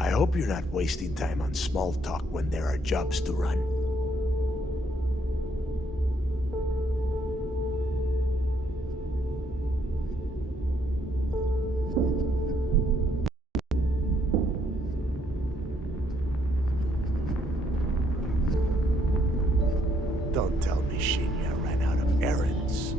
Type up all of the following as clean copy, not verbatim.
I hope you're not wasting time on small talk when there are jobs to run. Don't tell me Shinya ran out of errands.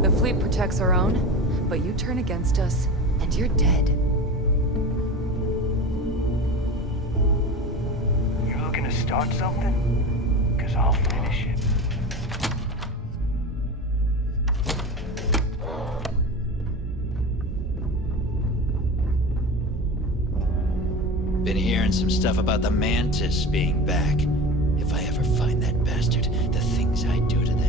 The fleet protects our own, but you turn against us, and you're dead. You looking to start something? 'Cause I'll finish it. Been hearing some stuff about the Mantis being back. If I ever find that bastard, the things I do to them.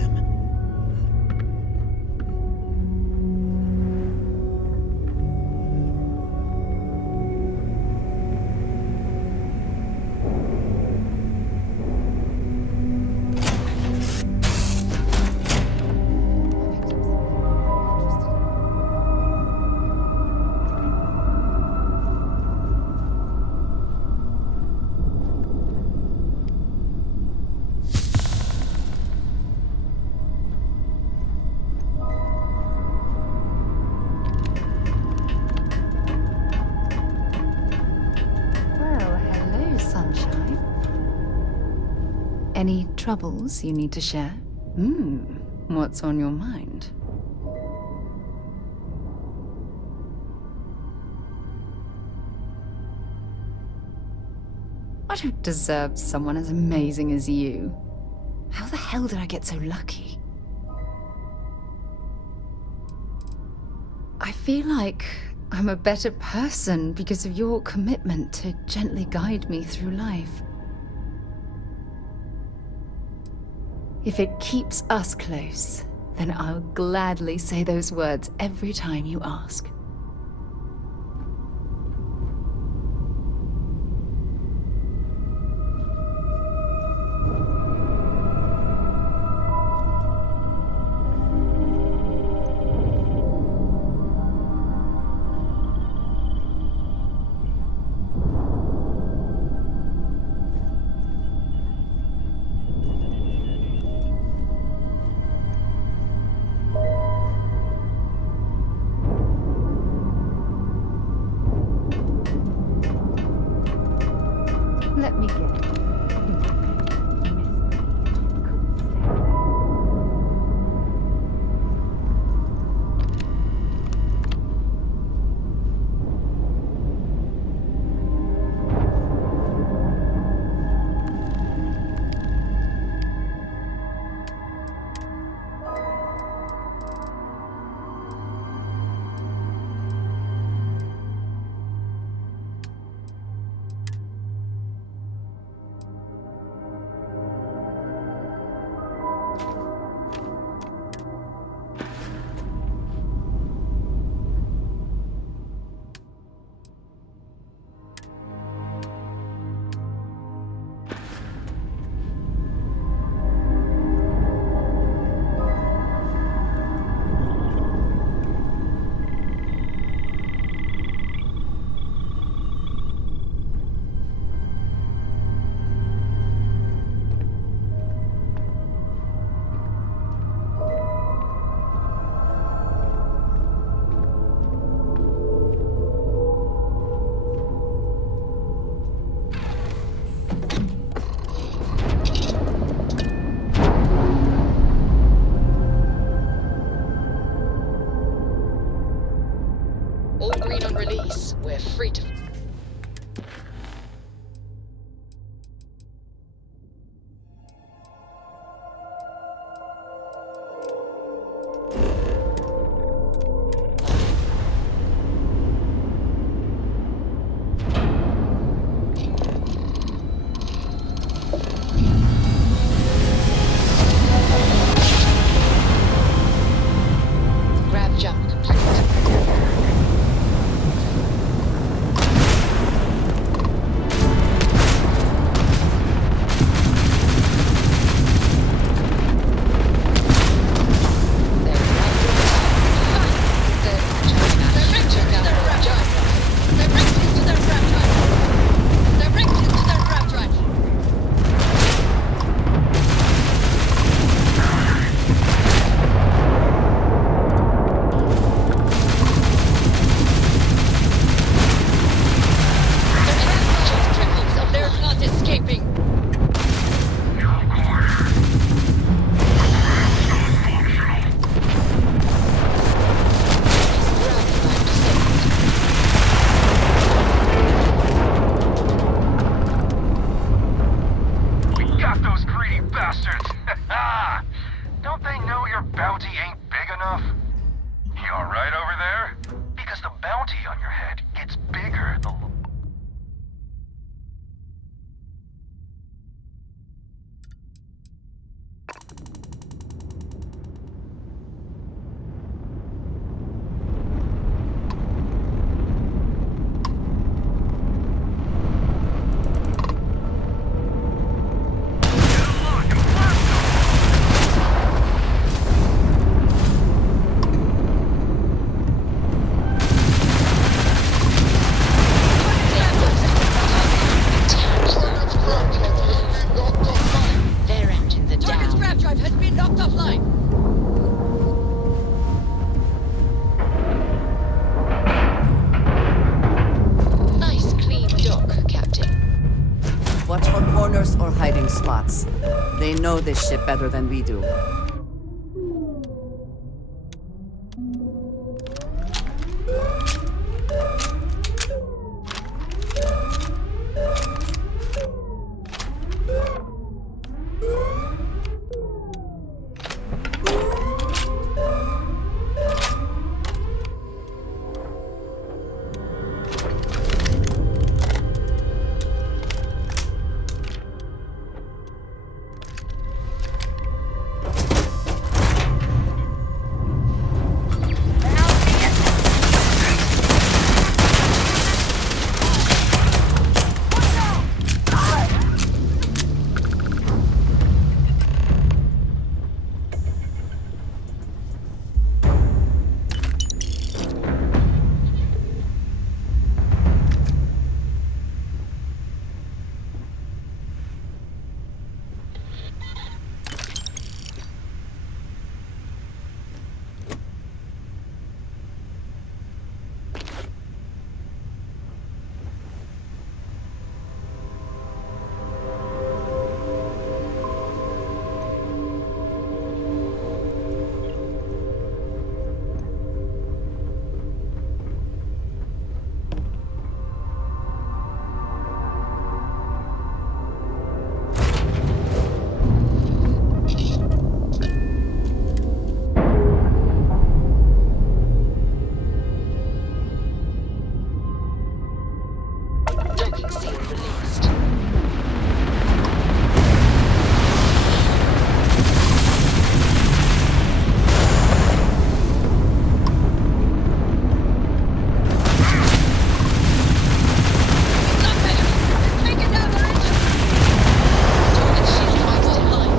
Any troubles you need to share? What's on your mind? I don't deserve someone as amazing as you. How the hell did I get so lucky? I feel like I'm a better person because of your commitment to gently guide me through life. If it keeps us close, then I'll gladly say those words every time you ask. Let me get it. All green on release. We're free to... bounty on your head gets bigger the Their engines are Target's down. grav drive has been knocked offline. Nice clean dock, Captain. Watch for corners or hiding spots. They know this ship better than we do. Docking seal released. Taking down the engine. Target shield drives online.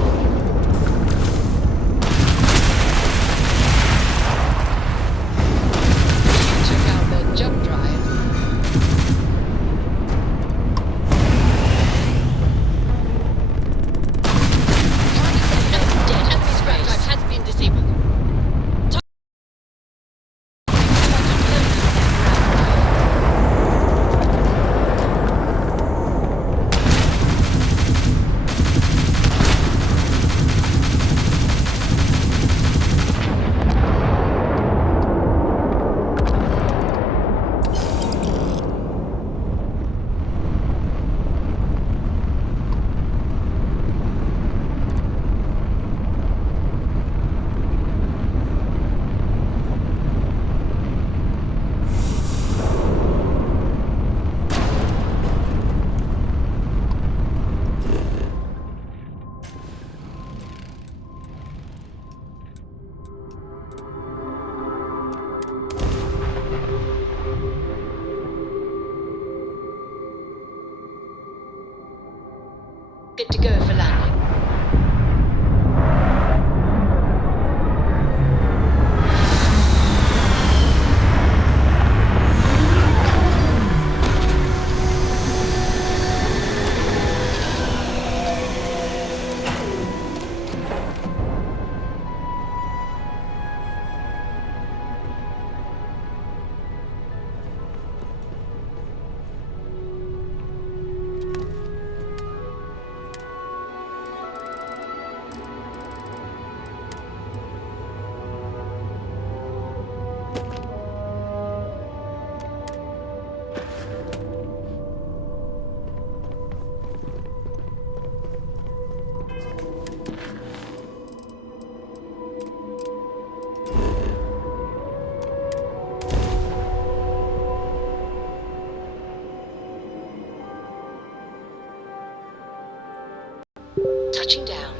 Check out the jump drive. Enemy's grav drive has been disabled. Good to go for landing. touching down.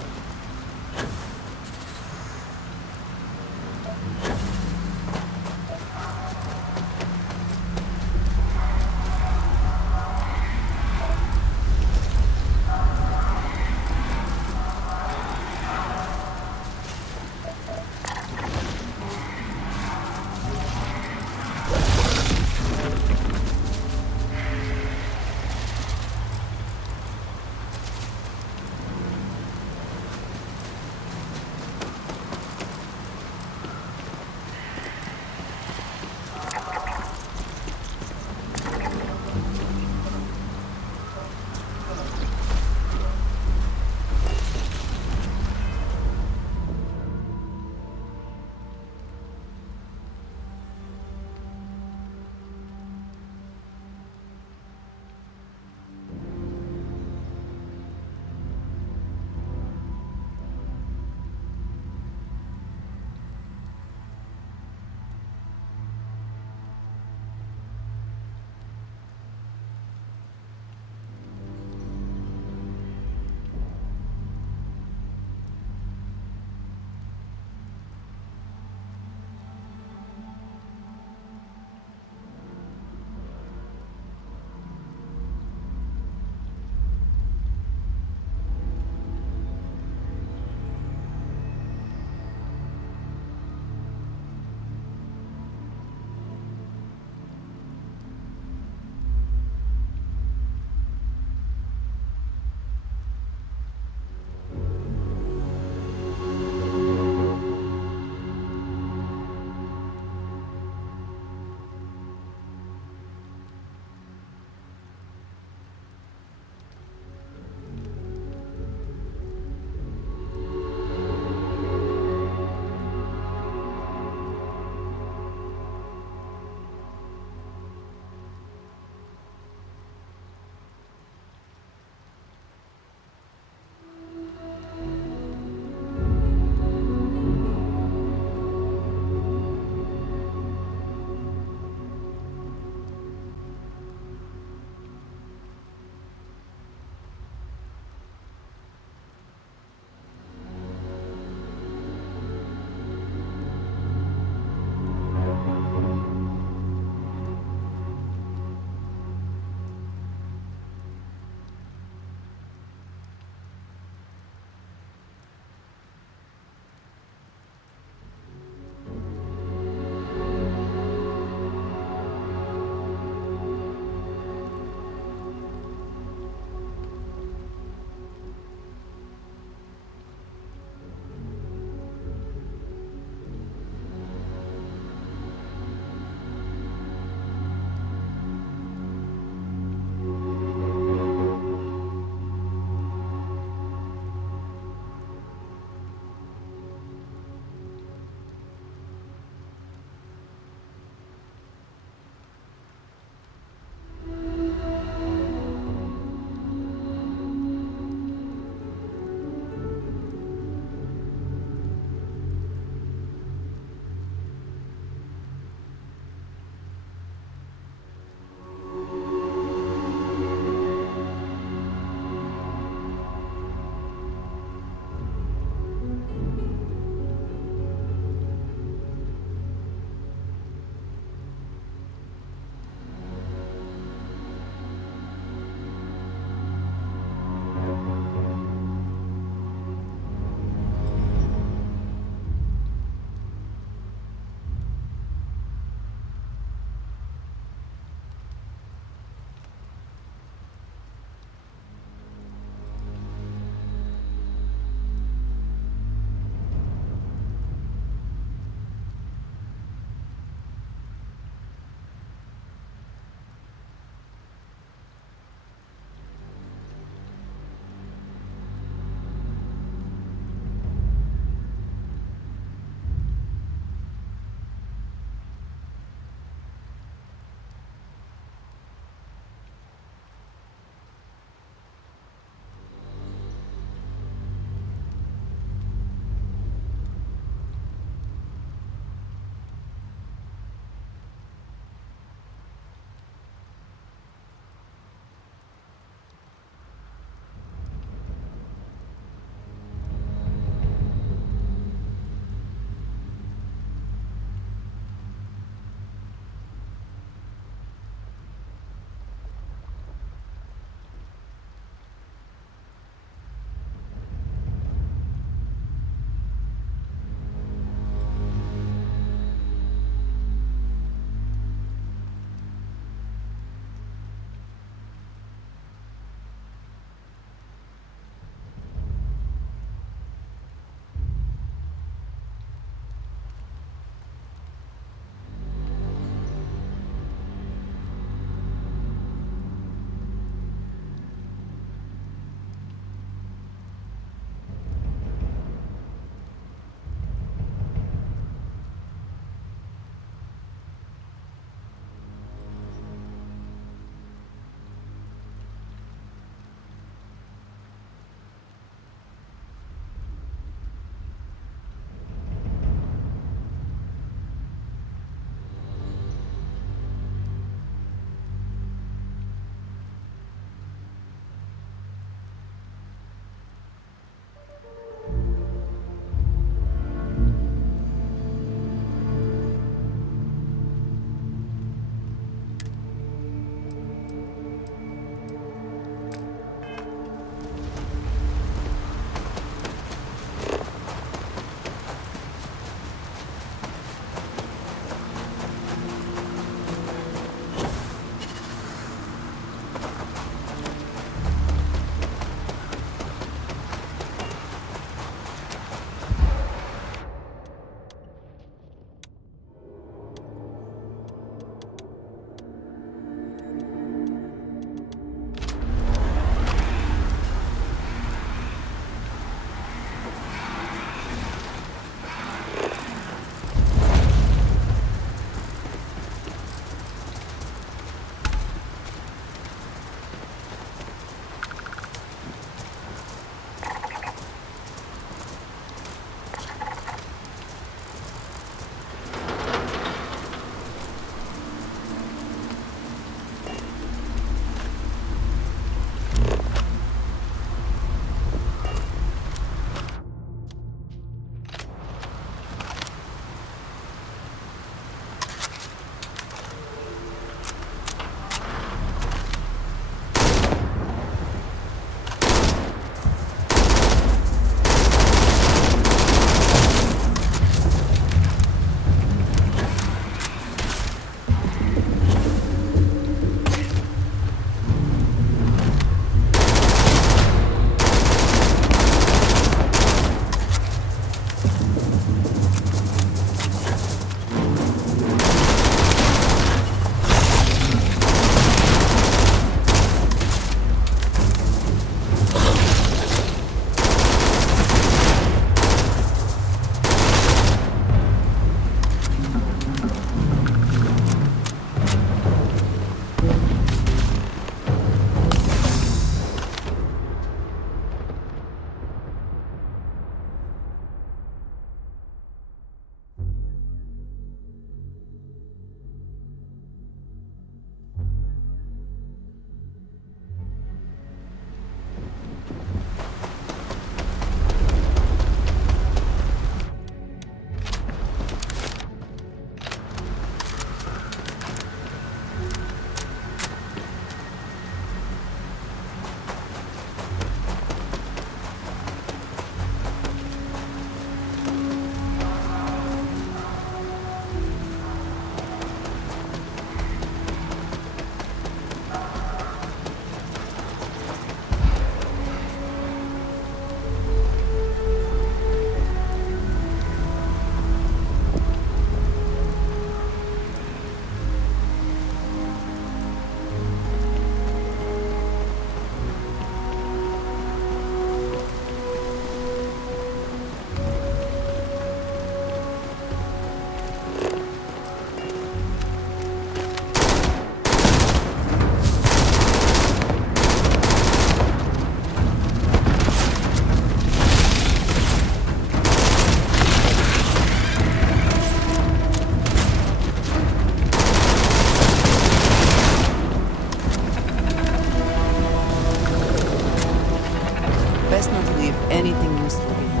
not leave anything useful behind.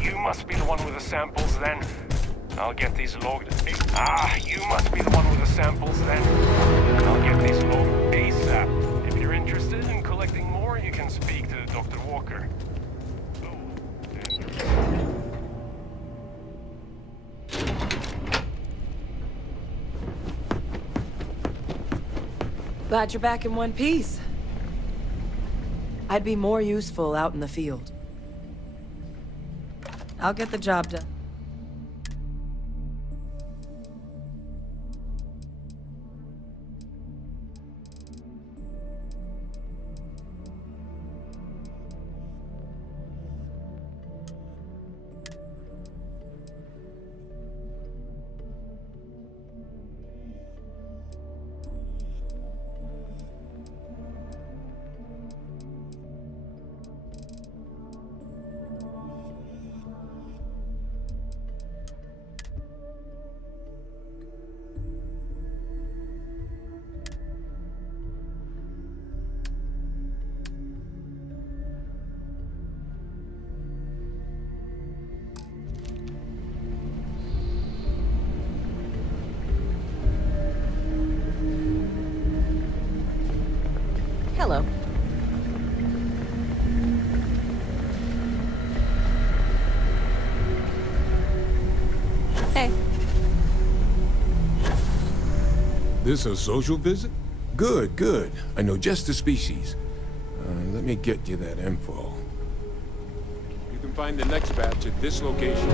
You must be the one with the samples then. I'll get these logged. You must be the one with the samples then. I'll get these logged ASAP. If you're interested in collecting more, you can speak to Dr. Walker. Glad you're back in one piece. I'd be more useful out in the field. I'll get the job done. Hello. Hey. This a social visit? Good, good. I know just the species. Let me get you that info. You can find the next batch at this location.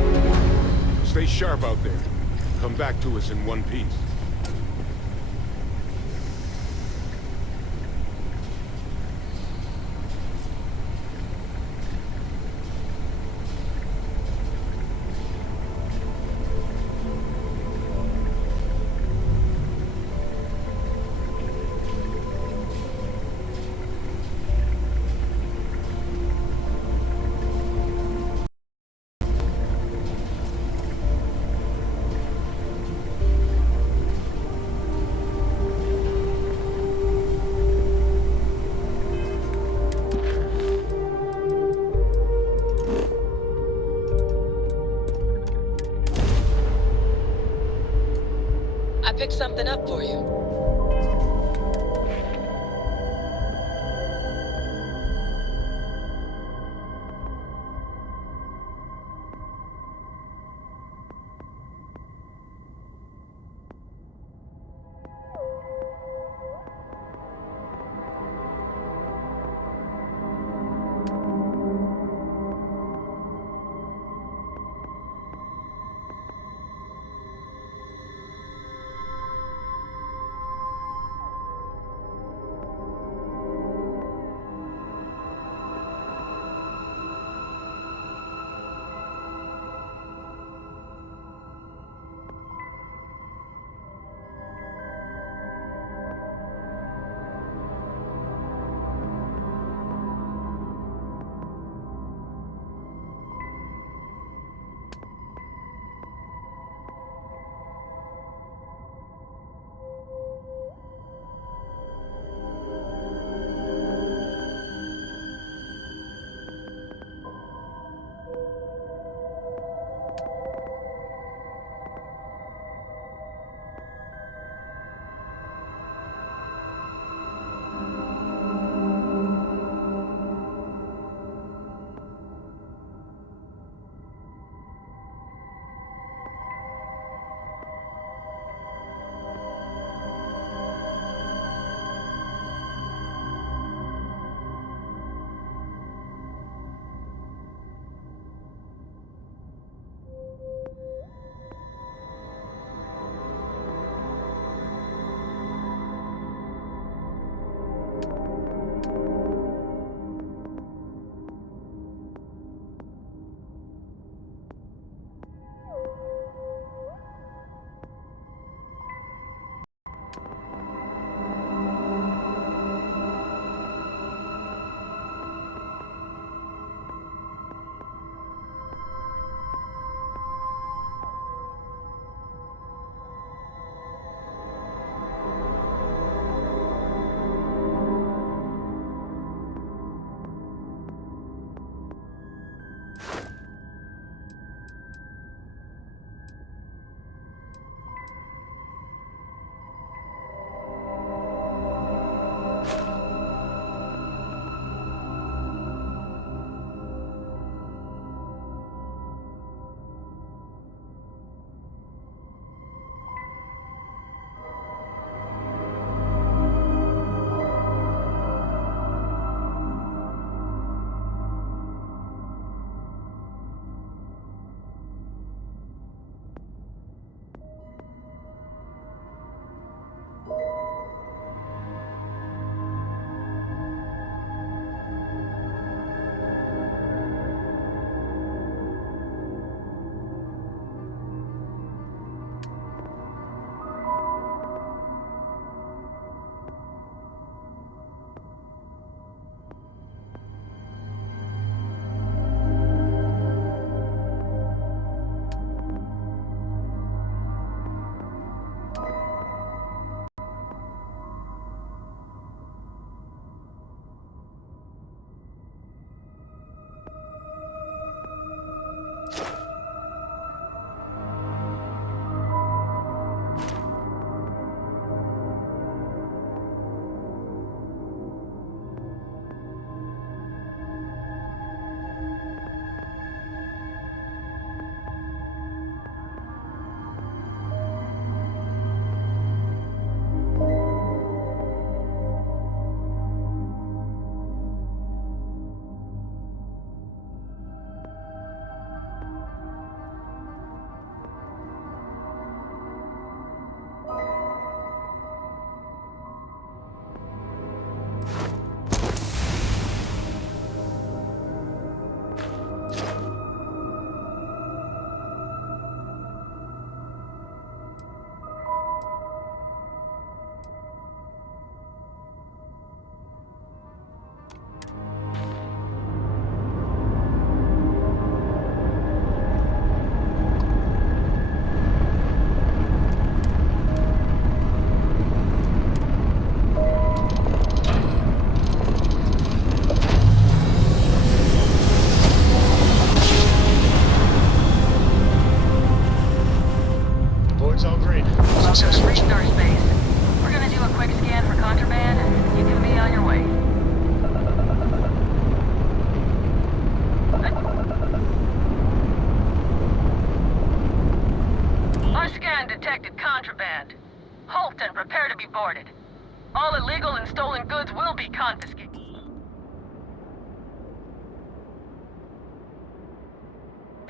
Stay sharp out there. Come back to us in one piece. I picked something up for you.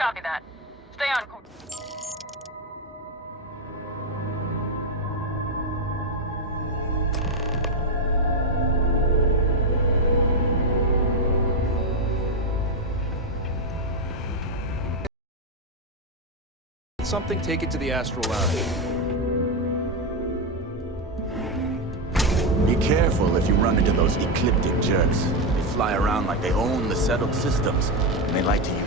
Copy that. Stay on course. Something, take it to the Astral Lounge. Be careful if you run into those ecliptic jerks. They fly around like they own the settled systems, and they lie to you.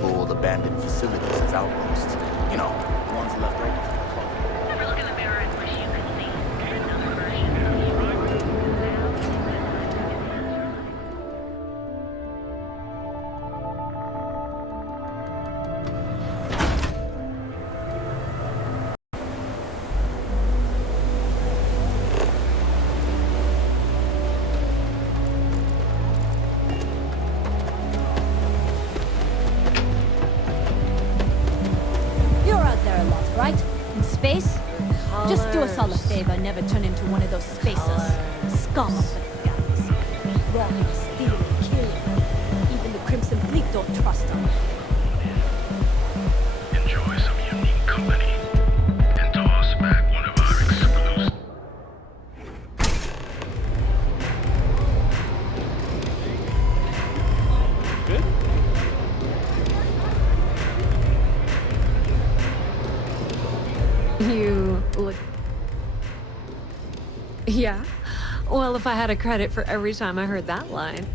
Old abandoned facilities as outposts. You know, the ones left over from the club. Ever look in the mirror and wish you could see another version of you? You're out there a lot, right? In space? Just do us all a favor, never turn into one of those spacers. Scum of the galaxy. Robbing, stealing, killing. Even the Crimson Fleet don't trust them. Enjoy some unique company and toss back one of our exclusive. Good? You look... Yeah? Well, if I had a credit for every time I heard that line.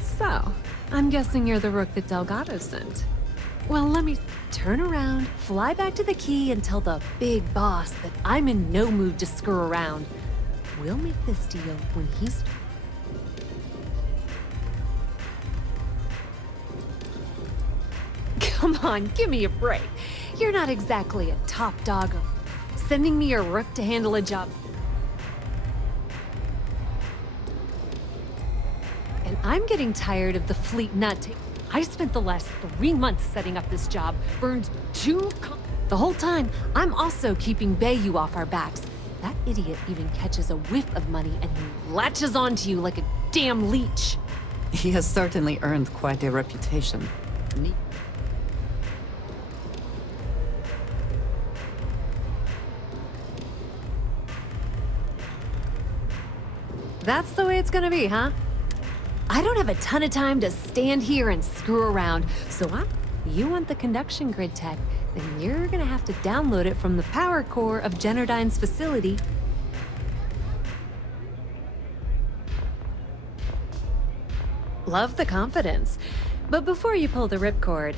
So, I'm guessing you're the rook that Delgado sent. Well, let me turn around, fly back to the key, and tell the big boss that I'm in no mood to screw around. We'll make this deal when he's... Come on, give me a break. You're not exactly a top dog. Sending me a rook to handle a job. And I'm getting tired of the fleet nut. I spent the last 3 months setting up this job, burned the whole time, I'm also keeping Bayou off our backs. That idiot even catches a whiff of money and he latches onto you like a damn leech. He has certainly earned quite a reputation. That's the way it's gonna be, huh? I don't have a ton of time to stand here and screw around, so you want the conduction grid tech, then you're gonna have to download it from the power core of Generdyne's facility. Love the confidence. But before you pull the ripcord,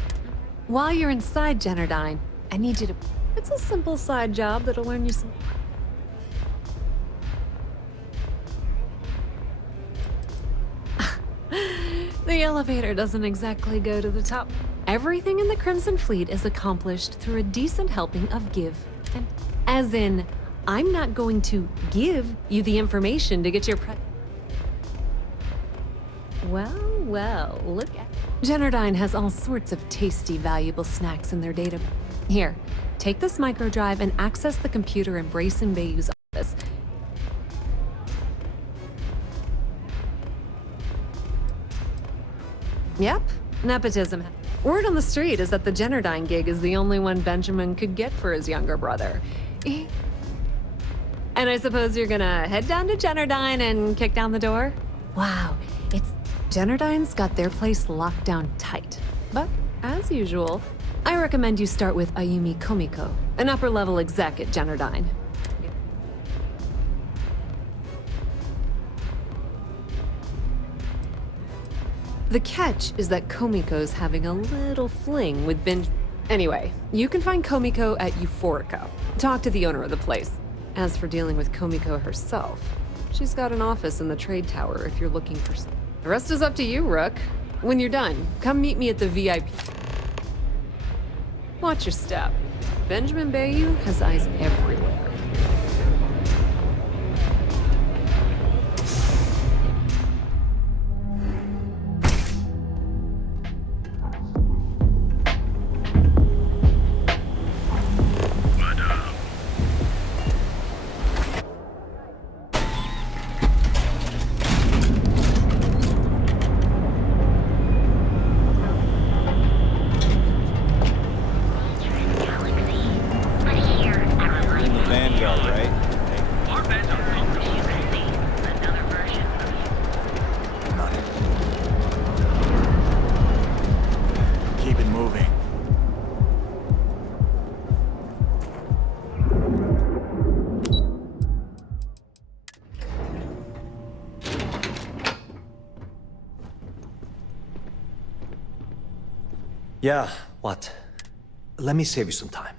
while you're inside Generdyne, I need you to... It's a simple side job that'll learn you some... The elevator doesn't exactly go to the top. Everything in the Crimson Fleet is accomplished through a decent helping of give. And as in, I'm not going to give you the information to get your Well, look at... Generdyne has all sorts of tasty, valuable snacks in their data. Here, take this microdrive and access the computer in Brayson Bayou's office. Yep, nepotism. Word on the street is that the Generdyne gig is the only one Benjamin could get for his younger brother. And I suppose you're gonna head down to Generdyne and kick down the door? Wow, Generdyne's got their place locked down tight. But, as usual, I recommend you start with Ayumi Komiko, an upper-level exec at Generdyne. The catch is that Komiko's having a little fling with Anyway, you can find Komiko at Euphorica. Talk to the owner of the place. As for dealing with Komiko herself, she's got an office in the trade tower if you're looking for... The rest is up to you, Rook. When you're done, come meet me at the VIP. Watch your step. Benjamin Bayou has eyes everywhere. Vanguard, right? Our beds are comfortable. You can see another version of you. Not it. Keep it moving. Yeah, what? Let me save you some time.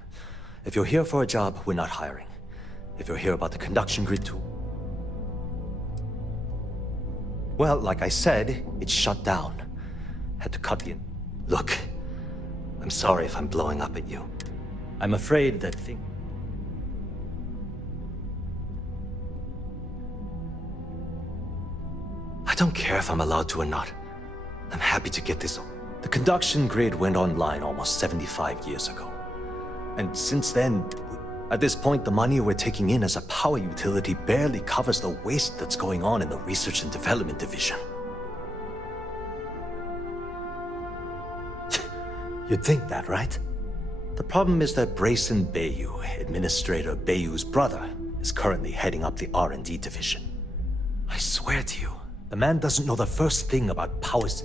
If you're here for a job, we're not hiring. If you're here about the conduction grid too... Well, like I said, it's shut down. Had to cut the... Look, I'm sorry if I'm blowing up at you. I'm afraid that I don't care if I'm allowed to or not. I'm happy to get this on. The conduction grid went online almost 75 years ago. And since then, at this point, the money we're taking in as a power utility barely covers the waste that's going on in the research and development division. You'd think that, right? The problem is that Brayson Bayou, Administrator Bayou's brother, is currently heading up the R&D division. I swear to you, the man doesn't know the first thing about powers.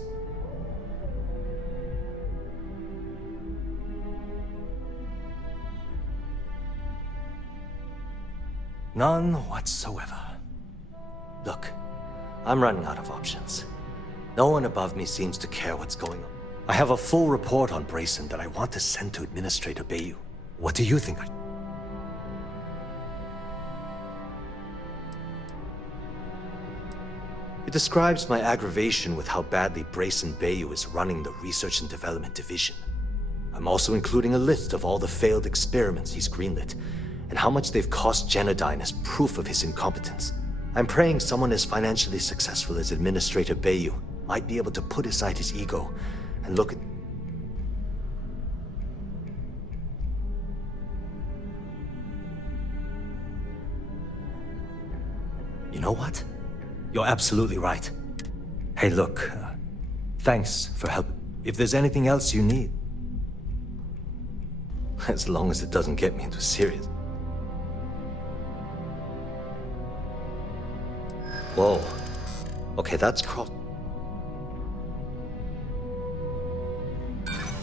None whatsoever. Look, I'm running out of options. No one above me seems to care what's going on. I have a full report on Brayson that I want to send to Administrator Bayou. What do you think? It describes my aggravation with how badly Brayson Bayou is running the Research and Development Division. I'm also including a list of all the failed experiments he's greenlit, and how much they've cost Genodyne as proof of his incompetence. I'm praying someone as financially successful as Administrator Bayou might be able to put aside his ego and look at... You know what? You're absolutely right. Hey, look, thanks for help. If there's anything else you need... As long as it doesn't get me into serious... Whoa. Okay, that's cross...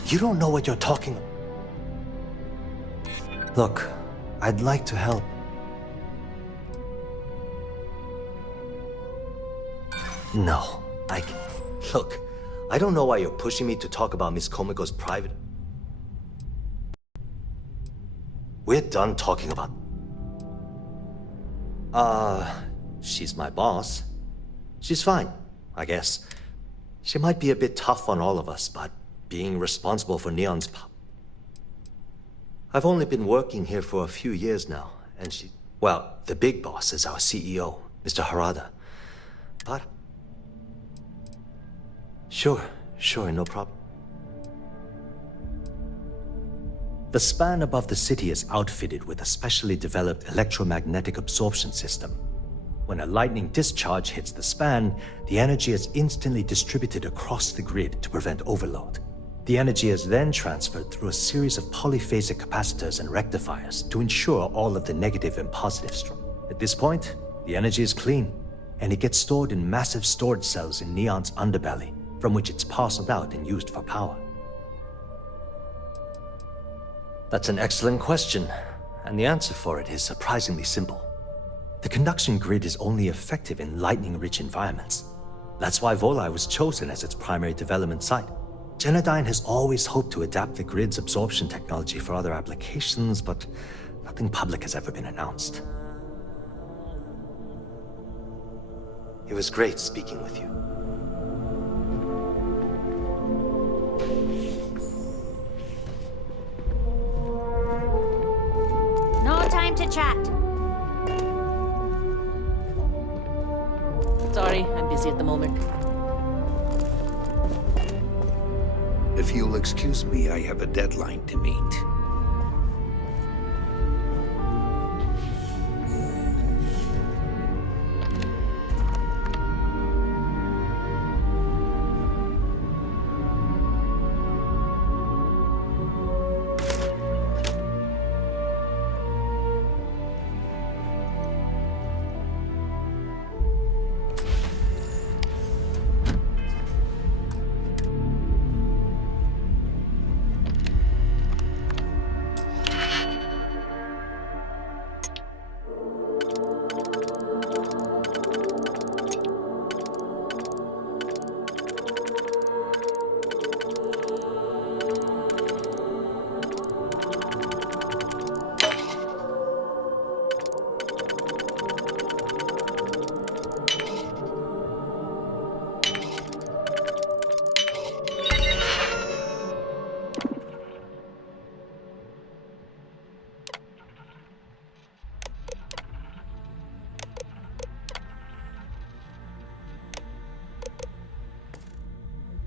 You don't know what you're talking about. Look, I'd like to help. No, Look, I don't know why you're pushing me to talk about Miss Komiko's private... We're done talking about... She's my boss. She's fine, I guess. She might be a bit tough on all of us, but being responsible for Neon's I've only been working here for a few years now, and she... Well, the big boss is our CEO, Mr. Harada. But... Sure, no problem. The span above the city is outfitted with a specially developed electromagnetic absorption system. When a lightning discharge hits the span, the energy is instantly distributed across the grid to prevent overload. The energy is then transferred through a series of polyphasic capacitors and rectifiers to ensure all of the negative and positive strong. At this point, the energy is clean, and it gets stored in massive storage cells in Neon's underbelly, from which it's parceled out and used for power. That's an excellent question, and the answer for it is surprisingly simple. The conduction grid is only effective in lightning-rich environments. That's why Volai was chosen as its primary development site. Genodyne has always hoped to adapt the grid's absorption technology for other applications, but nothing public has ever been announced. It was great speaking with you. No time to chat. Sorry, I'm busy at the moment. If you'll excuse me, I have a deadline to meet.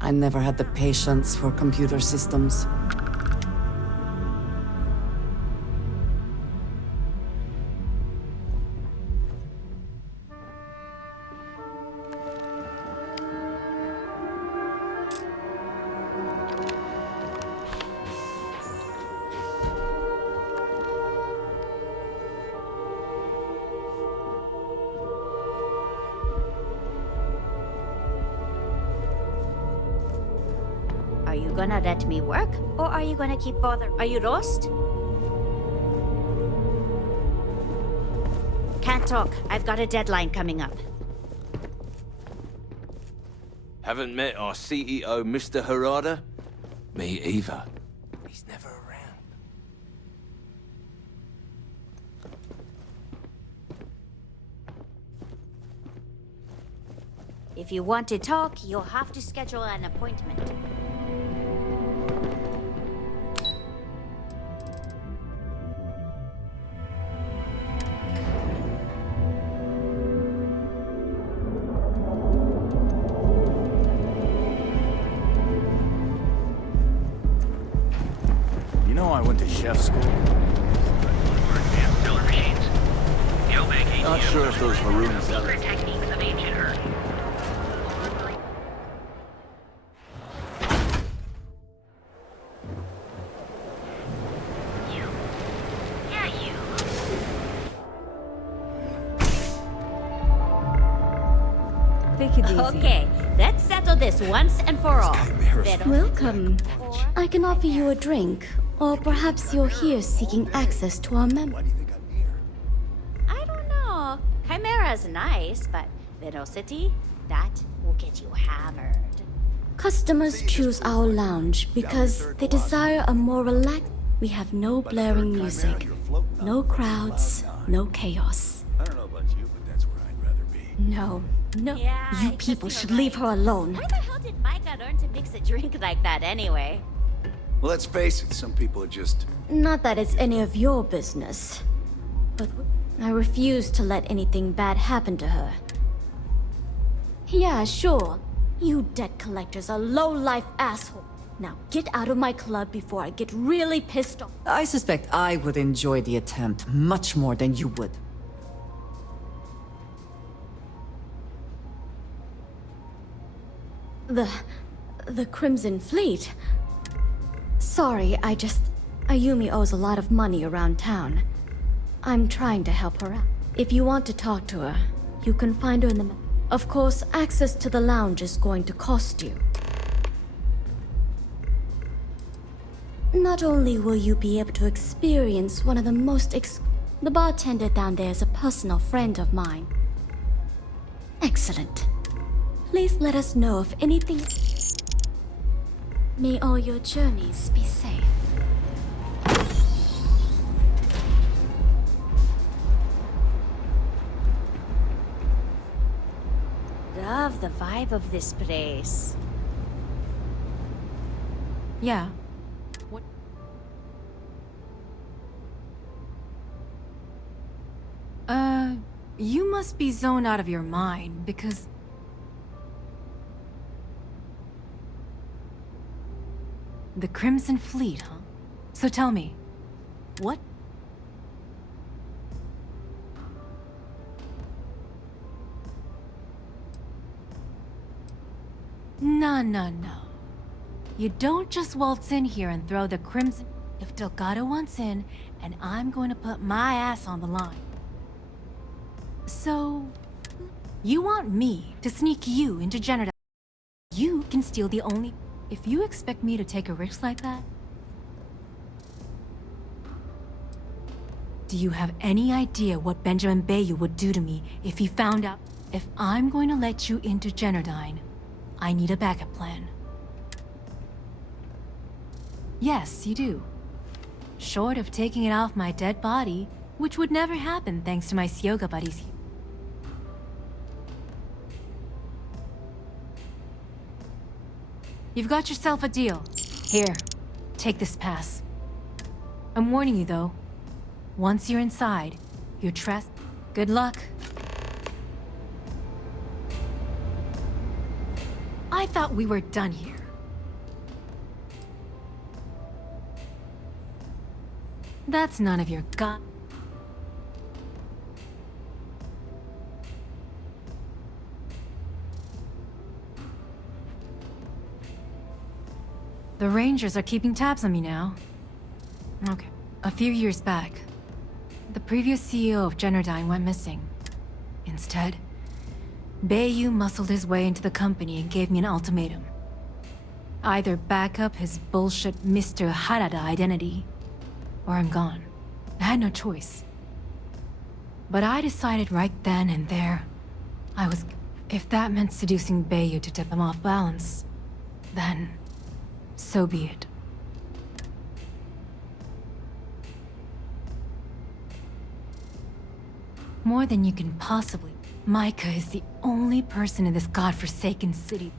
I never had the patience for computer systems. Are you gonna let me work, or are you gonna keep bothering? Are you lost? Can't talk. I've got a deadline coming up. Haven't met our CEO, Mr. Harada? Me either. He's never around. If you want to talk, you'll have to schedule an appointment. You know I went to chef school. Not sure if those maroon zealots... Techniques of ancient Earth. You. Yeah, you. Take it easy. Okay, let's settle this once and for all. Welcome. I can offer you a drink, or perhaps you're here seeking access to our I don't know. Chimera's nice, but Velocity, that will get you hammered. Customers choose our lounge because they desire a more relaxed. We have no blaring music, no crowds, no chaos. I don't know about you, but that's where I'd rather be. No, Yeah, you I people guess should you're leave right. her alone. Where the hell did Micah learn to mix a drink like that anyway? Well, let's face it, some people are just... Not that it's any of your business, but I refuse to let anything bad happen to her. Yeah, sure. You debt collectors are low-life assholes. Now get out of my club before I get really pissed off. I suspect I would enjoy the attempt much more than you would. The Crimson Fleet. Sorry, Ayumi owes a lot of money around town. I'm trying to help her out. If you want to talk to her, you can find her in the... Of course, access to the lounge is going to cost you. Not only will you be able to experience one of the most The bartender down there is a personal friend of mine. Excellent. Please let us know if anything... May all your journeys be safe. Love the vibe of this place. Yeah. You must be zoned out of your mind, because... The Crimson Fleet, huh? So tell me, what? No. You don't just waltz in here and throw the Crimson... If Delgado wants in, and I'm going to put my ass on the line. So... You want me to sneak you into General? You can steal the only... If you expect me to take a risk like that... Do you have any idea what Benjamin Bayou would do to me if he found out? If I'm going to let you into Generdyne, I need a backup plan. Yes, you do. Short of taking it off my dead body, which would never happen thanks to my Syoga buddies here. You've got yourself a deal. Here, take this pass. I'm warning you though. Once you're inside, you're Good luck. I I thought we were done here. That's none of your The Rangers are keeping tabs on me now. Okay. A few years back, the previous CEO of Generdyne went missing. Instead, Bayou muscled his way into the company and gave me an ultimatum. Either back up his bullshit Mr. Harada identity, or I'm gone. I had no choice. But I decided right then and there, if that meant seducing Bayou to tip him off balance, then so be it. More than you can possibly. Micah is the only person in this godforsaken city.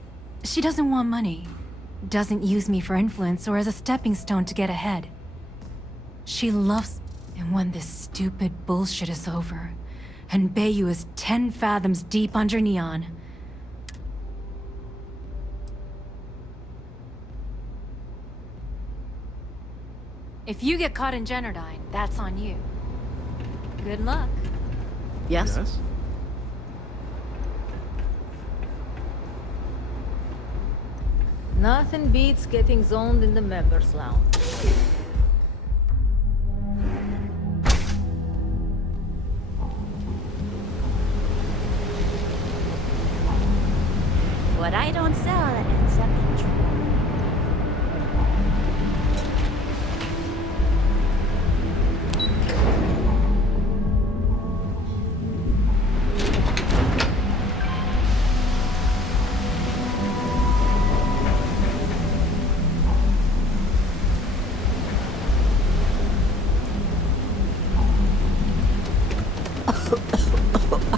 She doesn't want money, doesn't use me for influence or as a stepping stone to get ahead. She loves, and when this stupid bullshit is over, and Bayou is 10 fathoms deep under Neon, if you get caught in Generdyne, that's on you. Good luck. Yes? Nothing beats getting zoned in the members' lounge. What I don't sell ends up in trouble.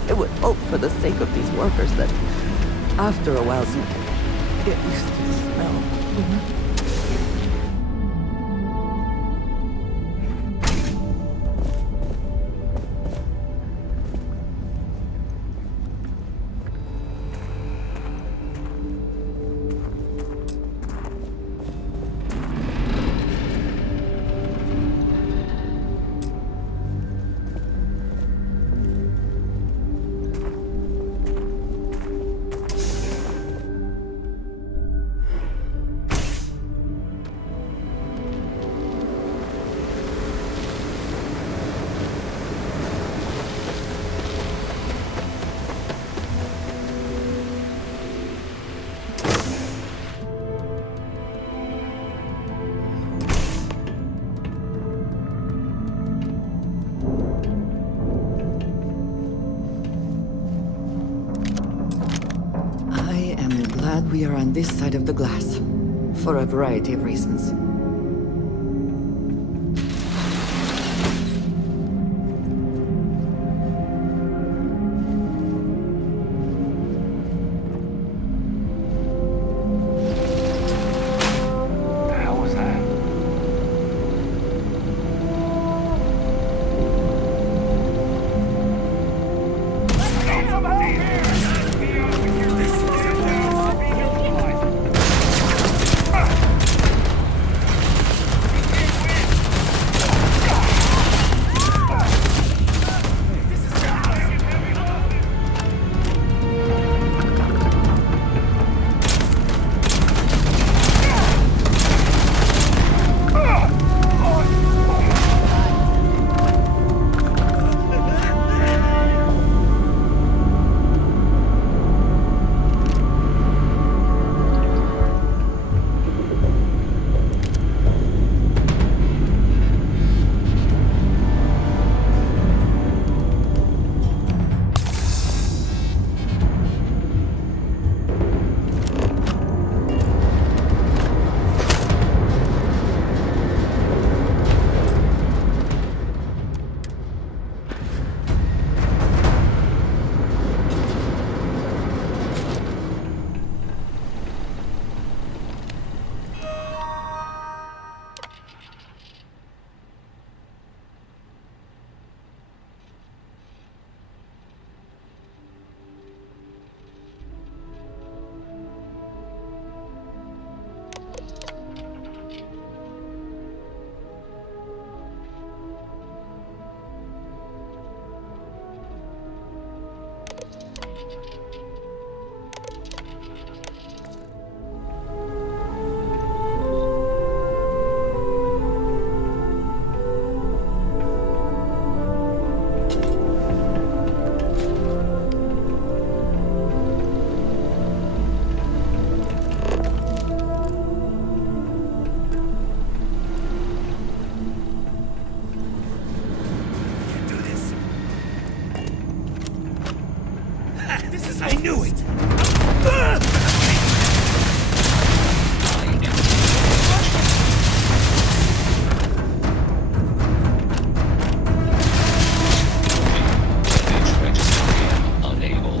I would hope for the sake of these workers that after a while some get used to the smell. We are on this side of the glass, for a variety of reasons. Jesus, I knew it! Unable.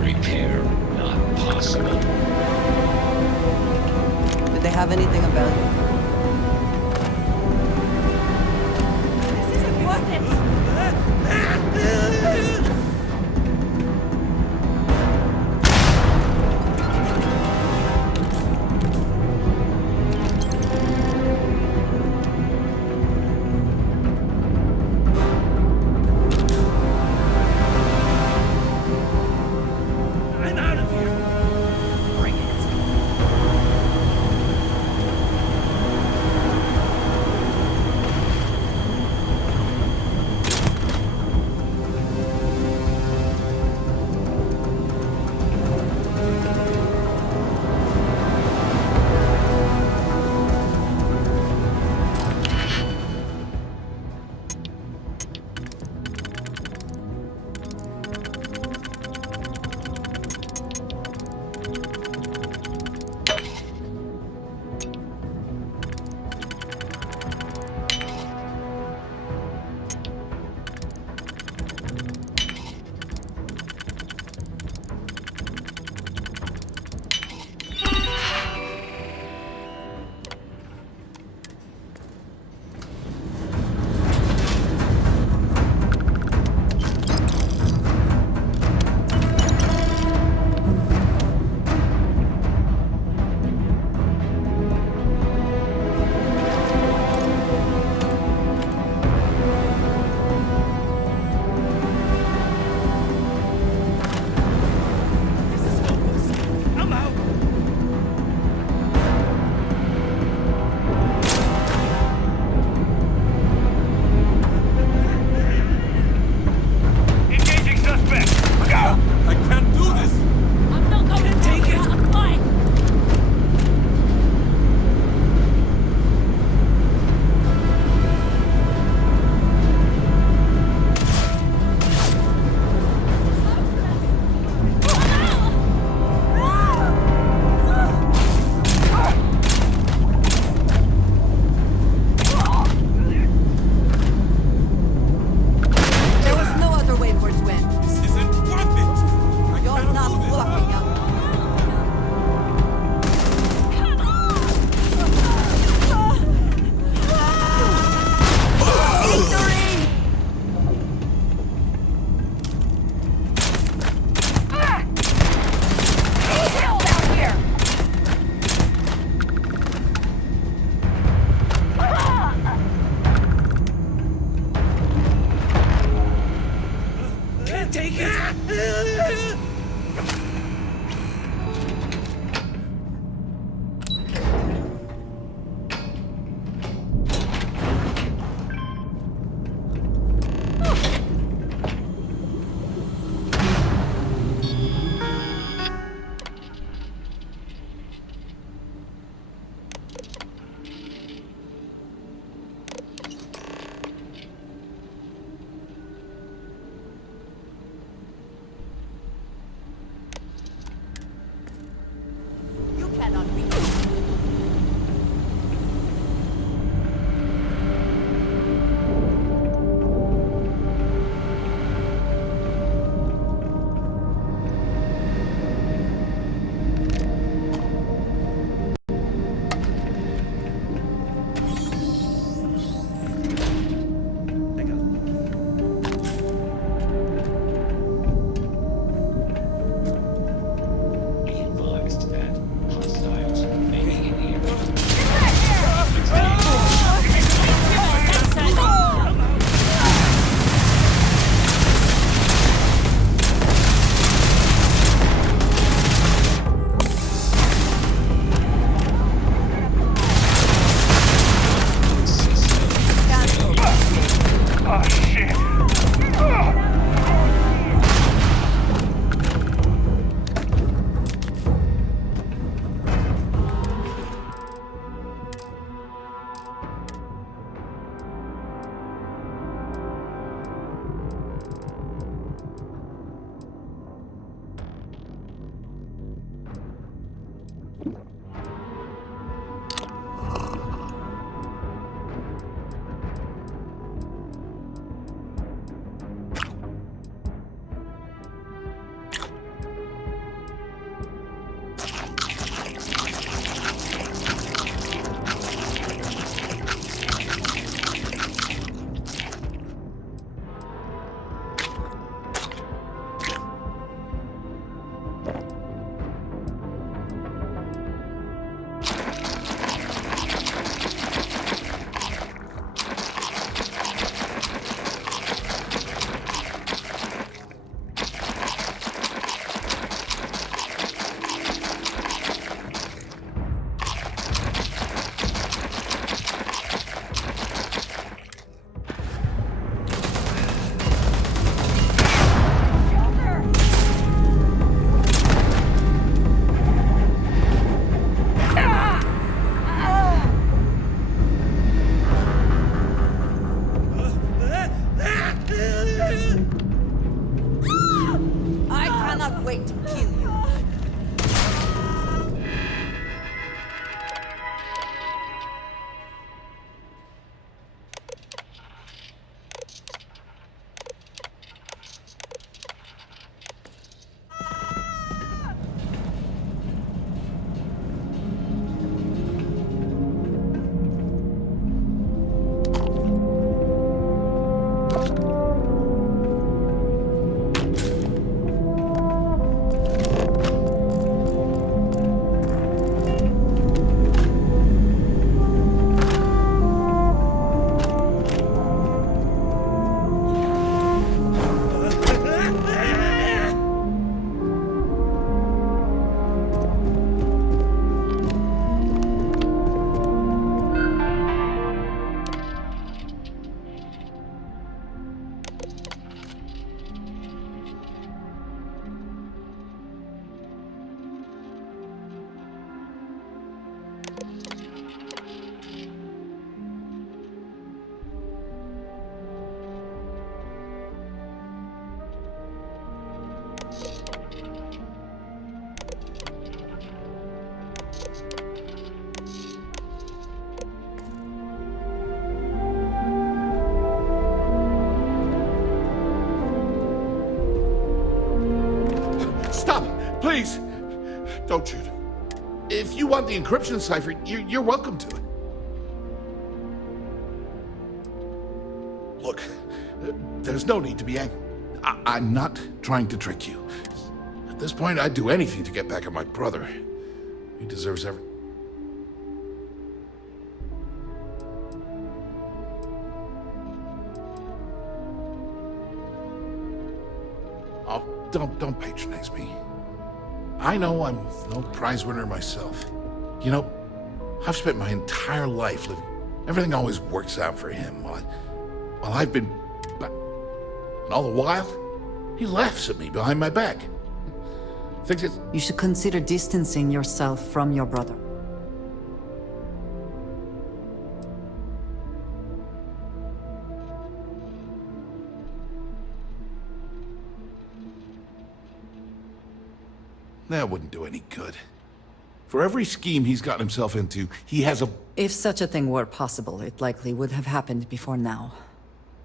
Repair not possible. Did they have anything about it? This isn't worth it! I'm out of here! Bring it. Engaging suspect! Look out! I can't do this! I'm not going to take it! I'm fine! There was no other way for it to end. This isn't worth it! I You're can't not do this! blocking out. Victory! Can't take it! wait to kill you. Please, don't shoot. If you want the encryption cipher, you're welcome to it. Look, there's no need to be angry. I'm not trying to trick you. At this point, I'd do anything to get back at my brother. He deserves every... Oh, don't patronize me. I know I'm no prize winner myself. You know, I've spent my entire life living. Everything always works out for him while I've been... And all the while, he laughs at me behind my back. Thinks it's... You should consider distancing yourself from your brother. That wouldn't do any good. For every scheme he's gotten himself into, he has a... If such a thing were possible, it likely would have happened before now.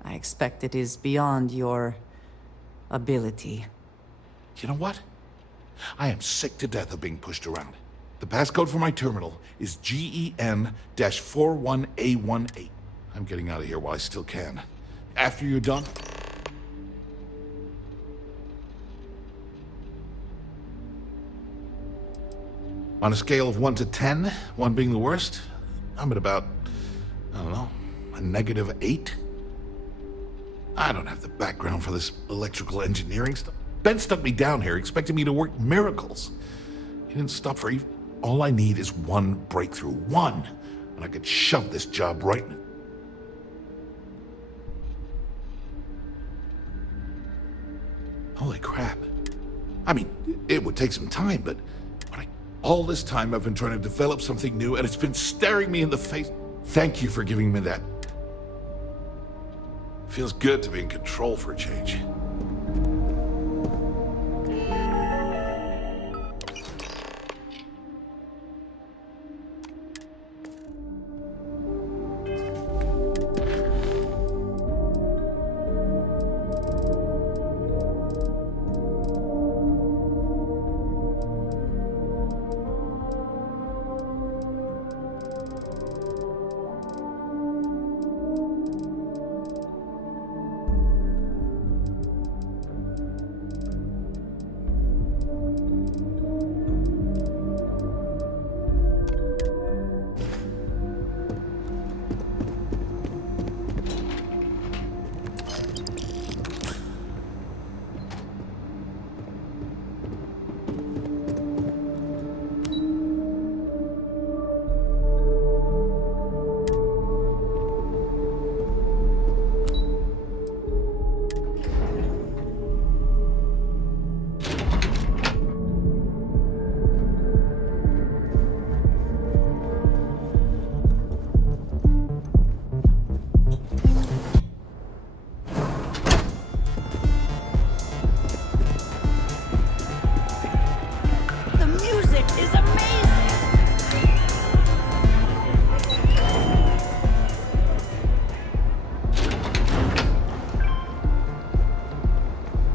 I expect it is beyond your ability. You know what? I am sick to death of being pushed around. The passcode for my terminal is GEN-41A18. I'm getting out of here while I still can. After you're done... On a scale of 1 to 10, 1 being the worst, I'm at about, I don't know, a -8. I don't have the background for this electrical engineering stuff. Ben stuck me down here expecting me to work miracles. He didn't stop for even... All I need is one breakthrough. One! And I could shove this job right in... Holy crap. I mean, it would take some time, but... All this time I've been trying to develop something new, and it's been staring me in the face. Thank you for giving me that. Feels good to be in control for a change.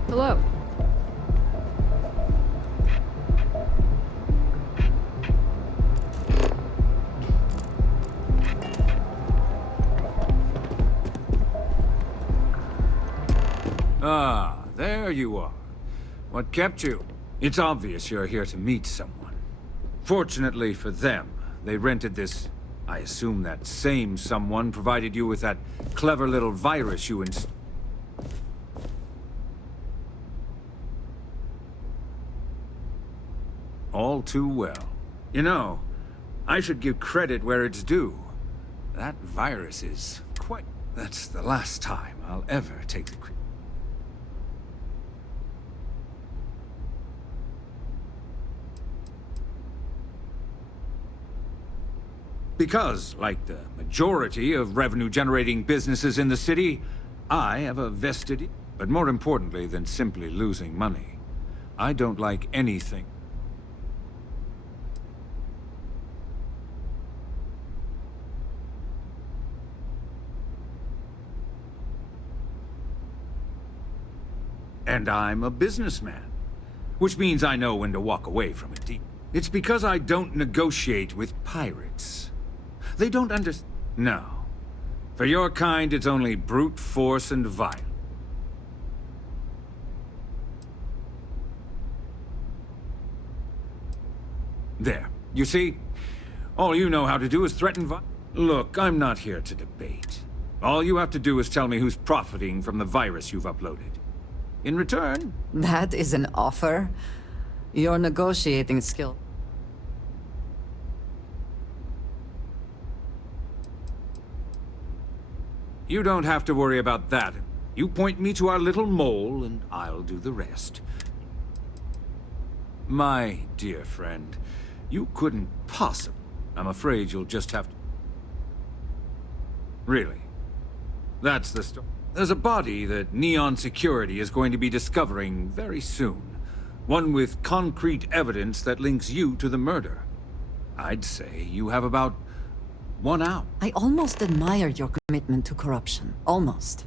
Hello. Ah, there you are. What kept you? It's obvious you're here to meet someone. Fortunately for them, they rented this... I assume that same someone provided you with that clever little virus you All too well. You know, I should give credit where it's due. That virus is quite... That's the last time I'll ever take the credit. Because, like the majority of revenue-generating businesses in the city, I have a vested... But more importantly than simply losing money, I don't like anything. And I'm a businessman, which means I know when to walk away from a deal. It's because I don't negotiate with pirates. They don't understand. No. For your kind, it's only brute force and violence. There. You see? All you know how to do is threaten Look, I'm not here to debate. All you have to do is tell me who's profiting from the virus you've uploaded. In return... That is an offer? Your negotiating skill... You don't have to worry about that. You point me to our little mole, and I'll do the rest. My dear friend, you couldn't possibly... I'm afraid you'll just have to... Really? That's the story. There's a body that Neon Security is going to be discovering very soon. One with concrete evidence that links you to the murder. I'd say you have about 1 hour. I almost admire your commitment to corruption. Almost.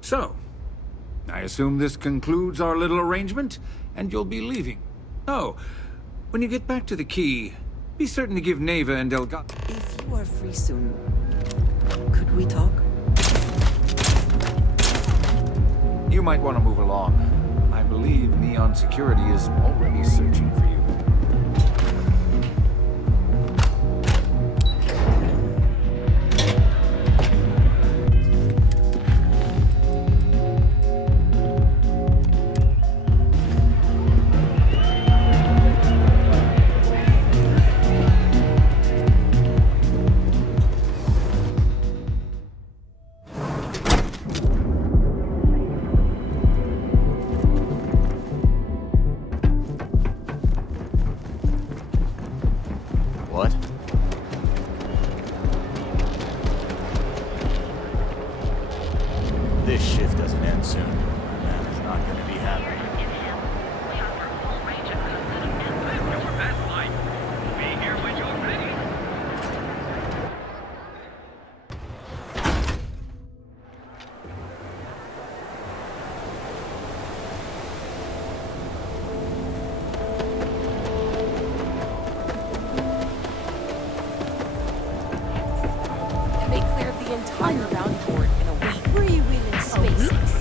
So, I assume this concludes our little arrangement, and you'll be leaving. Oh, when you get back to the key, be certain to give Neva and Delgado... If you are free soon, could we talk? You might want to move along. I believe Neon Security is already searching for you. What? This shift doesn't end soon. My man is not going to be happy. They cleared the entire round board in a week. Freewheeling spaces.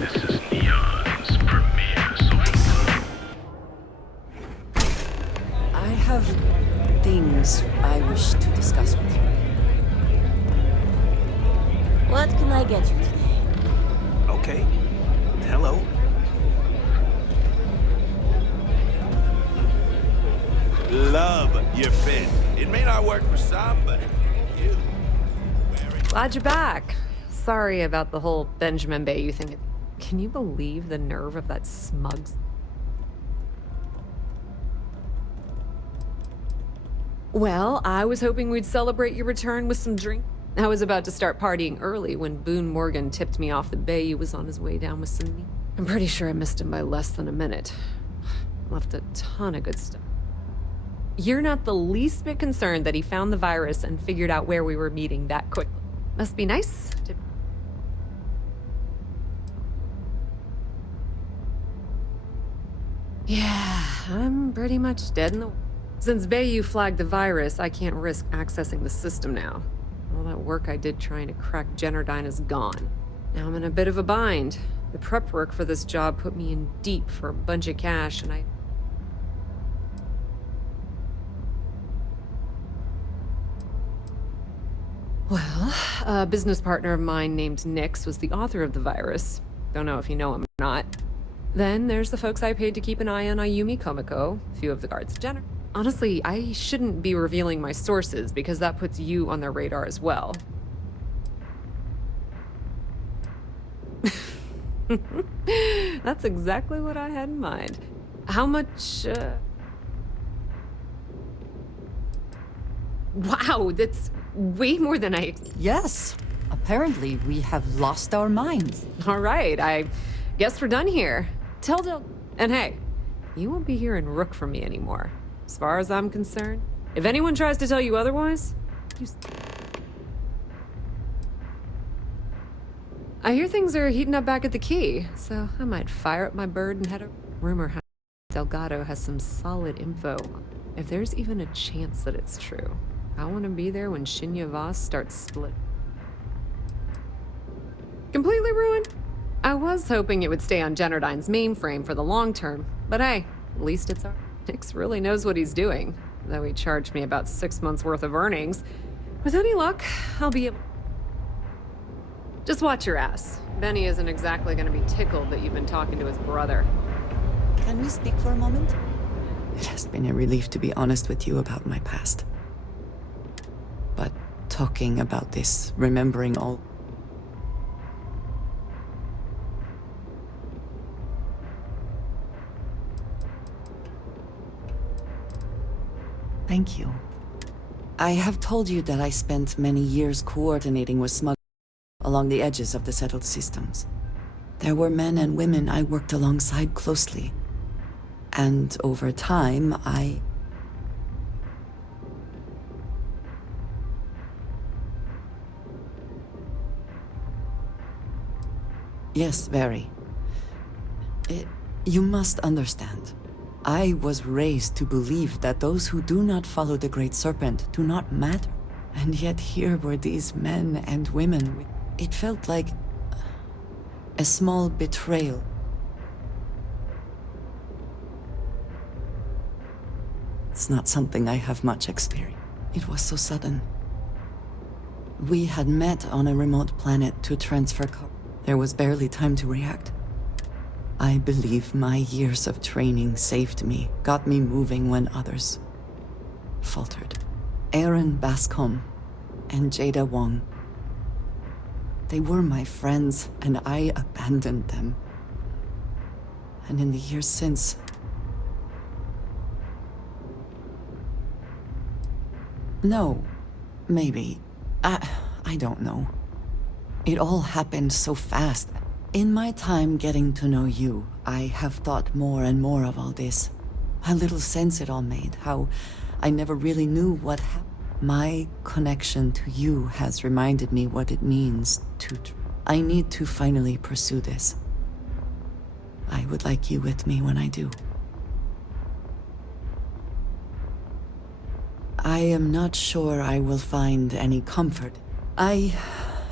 This is Neon's premier social. I have things I wish to discuss with you. What can I get you today? Okay. Hello. Love your fit. It may not work for some, but you. Glad you're back. Sorry about the whole Benjamin Bayou thing. Can you believe the nerve of that smug... Well, I was hoping we'd celebrate your return with some drink. I was about to start partying early when Boone Morgan tipped me off that Bayou was on his way down with some meat. I'm pretty sure I missed him by less than a minute. Left a ton of good stuff. You're not the least bit concerned that he found the virus and figured out where we were meeting that quickly. Must be nice to... Yeah, I'm pretty much dead in the... Since Bayou flagged the virus, I can't risk accessing the system now. All that work I did trying to crack Generdyne is gone. Now I'm in a bit of a bind. The prep work for this job put me in deep for a bunch of cash, and Well, a business partner of mine named Nix was the author of the virus. Don't know if you know him or not. Then there's the folks I paid to keep an eye on Ayumi Komiko, a few of the guards of Jenner. Honestly, I shouldn't be revealing my sources because that puts you on their radar as well. That's exactly what I had in mind. How much, Wow, that's way more than I... Yes. Apparently, we have lost our minds. All right, I guess we're done here. Tell Del... And hey, you won't be hearing Rook from me anymore. As far as I'm concerned, if anyone tries to tell you otherwise, you... I hear things are heating up back at the Key, so I might fire up my bird and head over. Rumor has Delgado has some solid info. If there's even a chance that it's true, I want to be there when Shinya Voss starts split. Completely ruined? I was hoping it would stay on Generdyne's mainframe for the long term, but hey, at least it's our... Nix really knows what he's doing, though he charged me about 6 months worth of earnings. With any luck, I'll be able... Just watch your ass. Benny isn't exactly gonna be tickled that you've been talking to his brother. Can we speak for a moment? It has been a relief to be honest with you about my past. But talking about this, remembering all... Thank you. I have told you that I spent many years coordinating with smugglers along the edges of the settled systems. There were men and women I worked alongside closely. And over time, Yes, very. You must understand. I was raised to believe that those who do not follow the Great Serpent do not matter. And yet here were these men and women. It felt like a small betrayal. It's not something I have much experience. It was so sudden. We had met on a remote planet to transfer There was barely time to react. I believe my years of training saved me, got me moving when others faltered. Aaron Bascom and Jada Wong. They were my friends, and I abandoned them. And in the years since... No, maybe. I don't know. It all happened so fast. In my time getting to know you, I have thought more and more of all this. How little sense it all made, how I never really knew what happened. My connection to you has reminded me what it means to... I need to finally pursue this. I would like you with me when I do. I am not sure I will find any comfort. I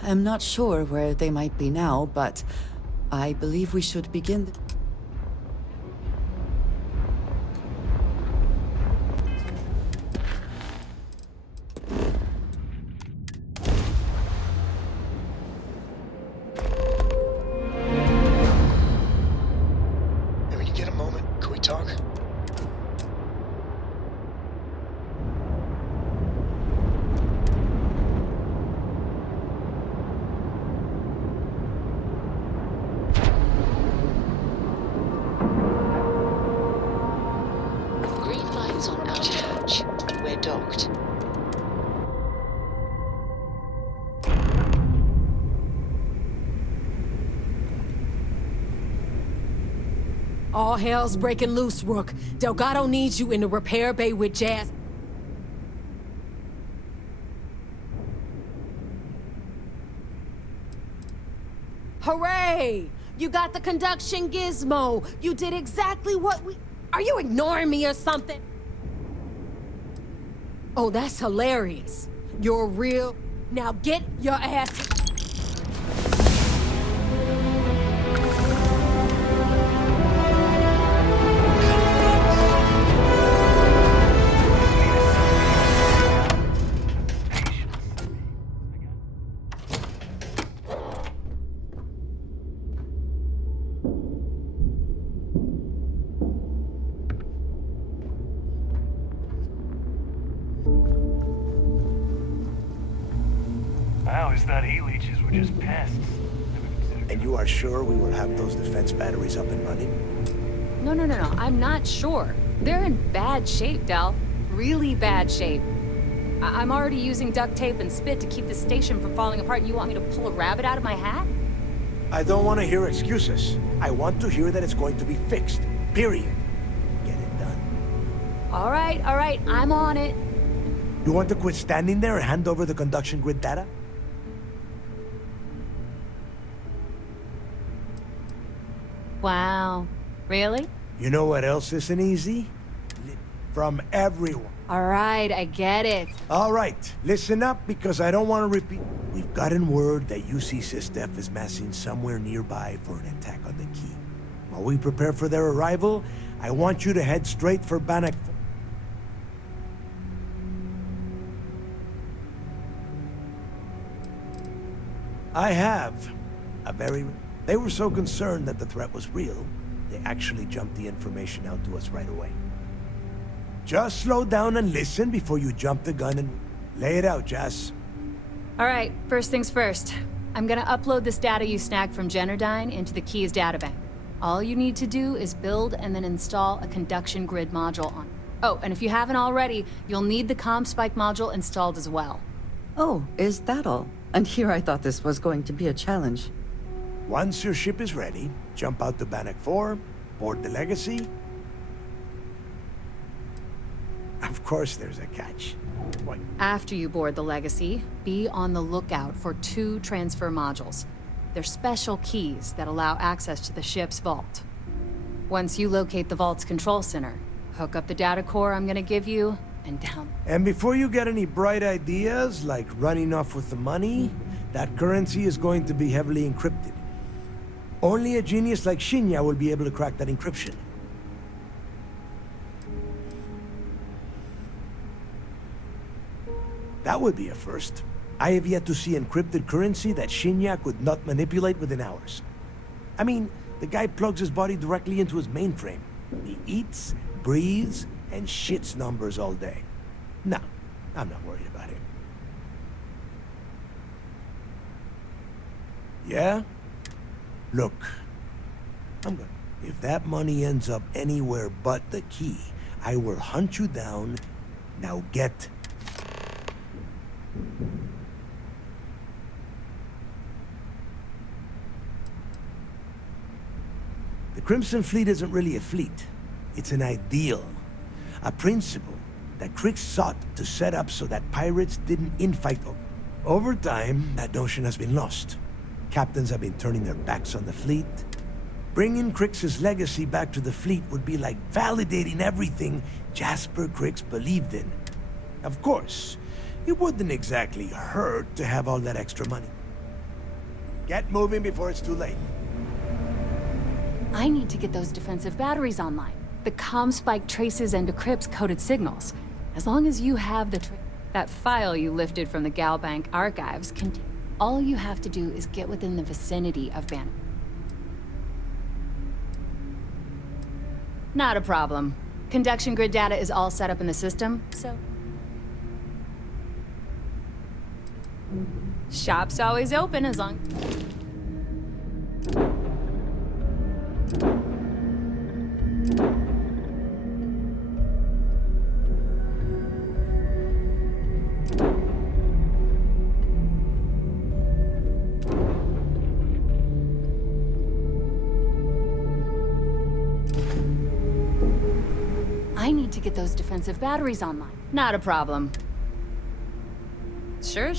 am not sure where they might be now, but I believe we should begin. Hey, when you get a moment, can we talk? Green lights on outer hatch. We're docked. All hell's breaking loose, Rook. Delgado needs you in the repair bay with Jazz. Hooray! You got the conduction gizmo. You did exactly what we... Are you ignoring me or something? Oh, that's hilarious. You're real. Now get your ass. I always thought E-leeches were just pests. And you are sure we will have those defense batteries up and running? No. I'm not sure. They're in bad shape, Del. Really bad shape. I'm already using duct tape and spit to keep the station from falling apart, and you want me to pull a rabbit out of my hat? I don't want to hear excuses. I want to hear that it's going to be fixed. Period. Get it done. All right. I'm on it. You want to quit standing there and hand over the conduction grid data? Wow. Really? You know what else isn't easy? From everyone. All right, I get it. All right, listen up because I don't want to repeat. We've gotten word that UC SysDef is massing somewhere nearby for an attack on the key. While we prepare for their arrival, I want you to head straight for Bannock. I have a very... They were so concerned that the threat was real, they actually jumped the information out to us right away. Just slow down and listen before you jump the gun and lay it out, Jess. All right, first things first. I'm gonna upload this data you snagged from Generdyne into the Keys databank. All you need to do is build and then install a conduction grid module on. Oh, and if you haven't already, you'll need the CommSpike module installed as well. Oh, is that all? And here I thought this was going to be a challenge. Once your ship is ready, jump out to Bannock 4, board the Legacy. Of course there's a catch. What? After you board the Legacy, be on the lookout for 2 transfer modules. They're special keys that allow access to the ship's vault. Once you locate the vault's control center, hook up the data core I'm gonna give you, and down. And before you get any bright ideas, like running off with the money, that currency is going to be heavily encrypted. Only a genius like Shinya will be able to crack that encryption. That would be a first. I have yet to see encrypted currency that Shinya could not manipulate within hours. I mean, the guy plugs his body directly into his mainframe. He eats, breathes, and shits numbers all day. No, I'm not worried about him. Yeah? Look, if that money ends up anywhere but the key, I will hunt you down. Now get. The Crimson Fleet isn't really a fleet. It's an ideal. A principle that Krix sought to set up so that pirates didn't infight. Over time, that notion has been lost. Captains have been turning their backs on the fleet. Bringing Krix's legacy back to the fleet would be like validating everything Jasper Krix believed in. Of course, it wouldn't exactly hurt to have all that extra money. Get moving before it's too late. I need to get those defensive batteries online. The CommSpike traces and decrypts coded signals. As long as you have that file you lifted from the Galbank archives, all you have to do is get within the vicinity of Bannock. Not a problem. Conduction grid data is all set up in the system, so... Shop's always open as long... I need to get those defensive batteries online. Not a problem. Sure.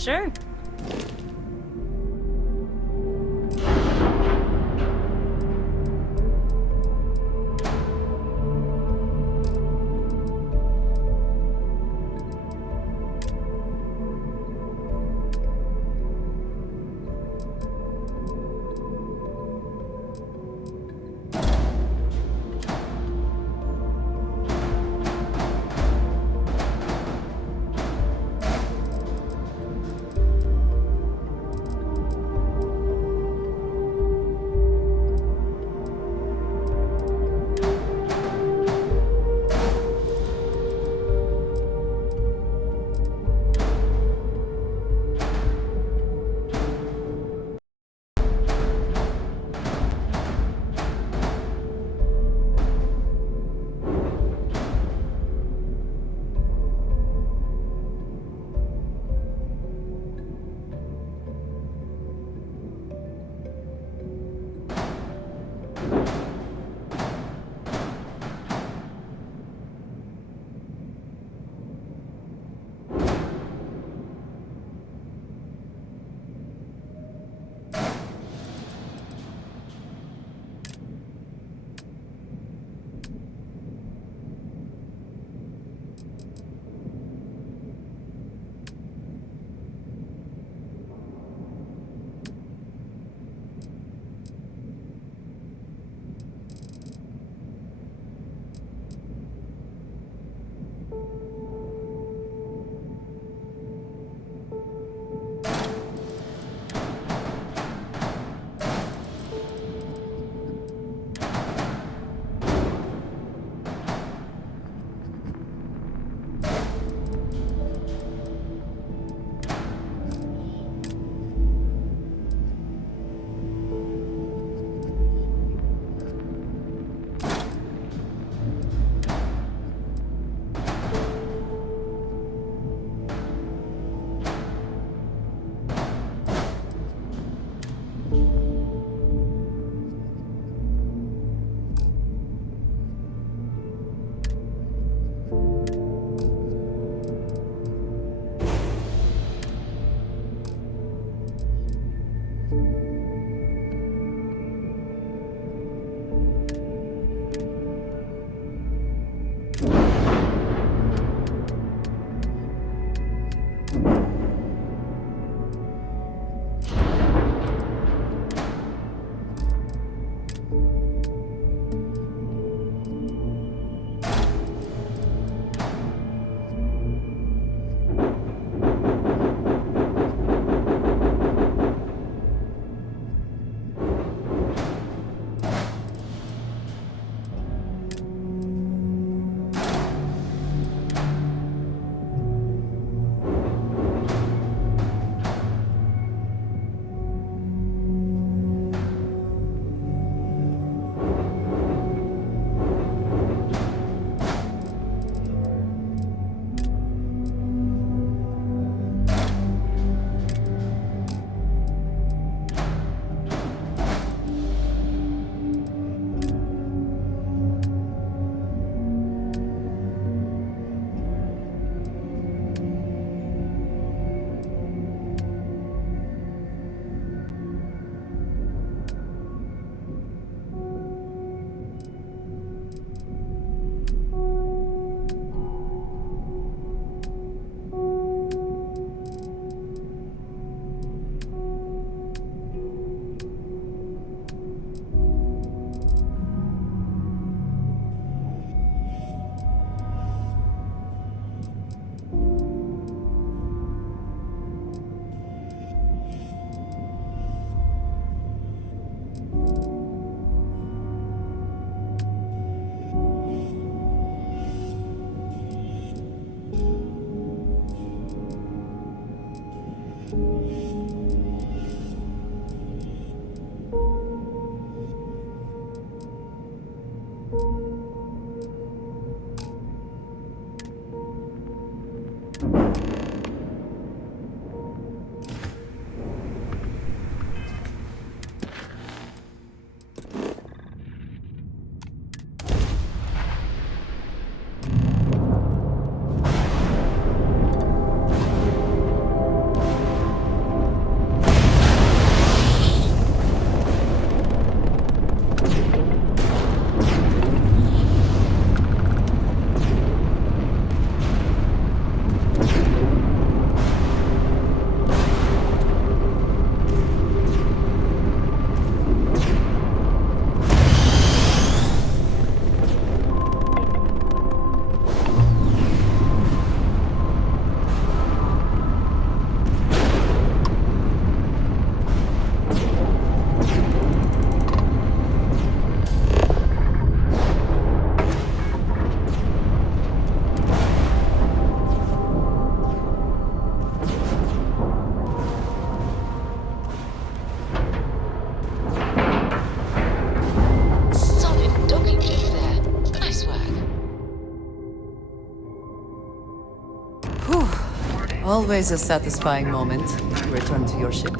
Always a satisfying moment to return to your ship.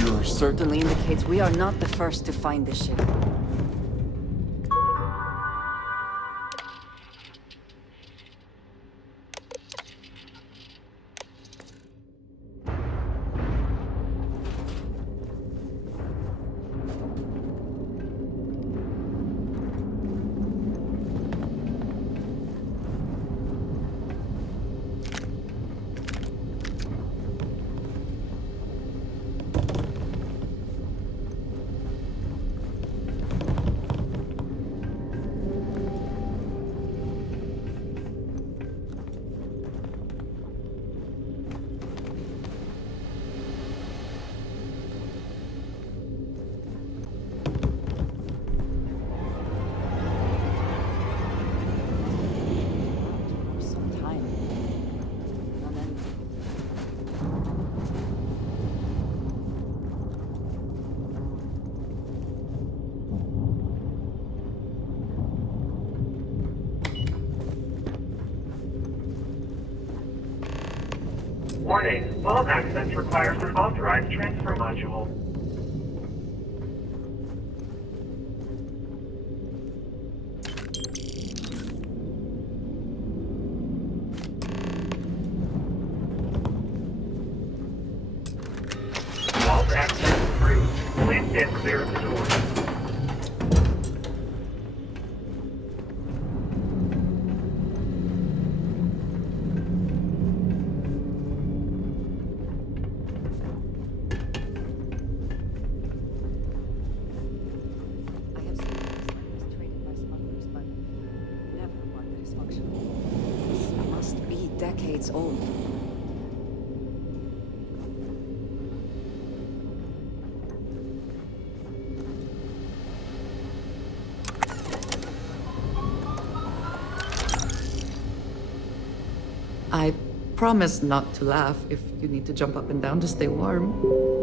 Your certainly indicates we are not the first to find this ship. Warning, vault access requires an authorized transfer module. Vault access approved. Please stand clear of the door. Decades old. I promise not to laugh if you need to jump up and down to stay warm.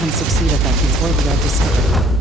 can succeed at that before we are discovered.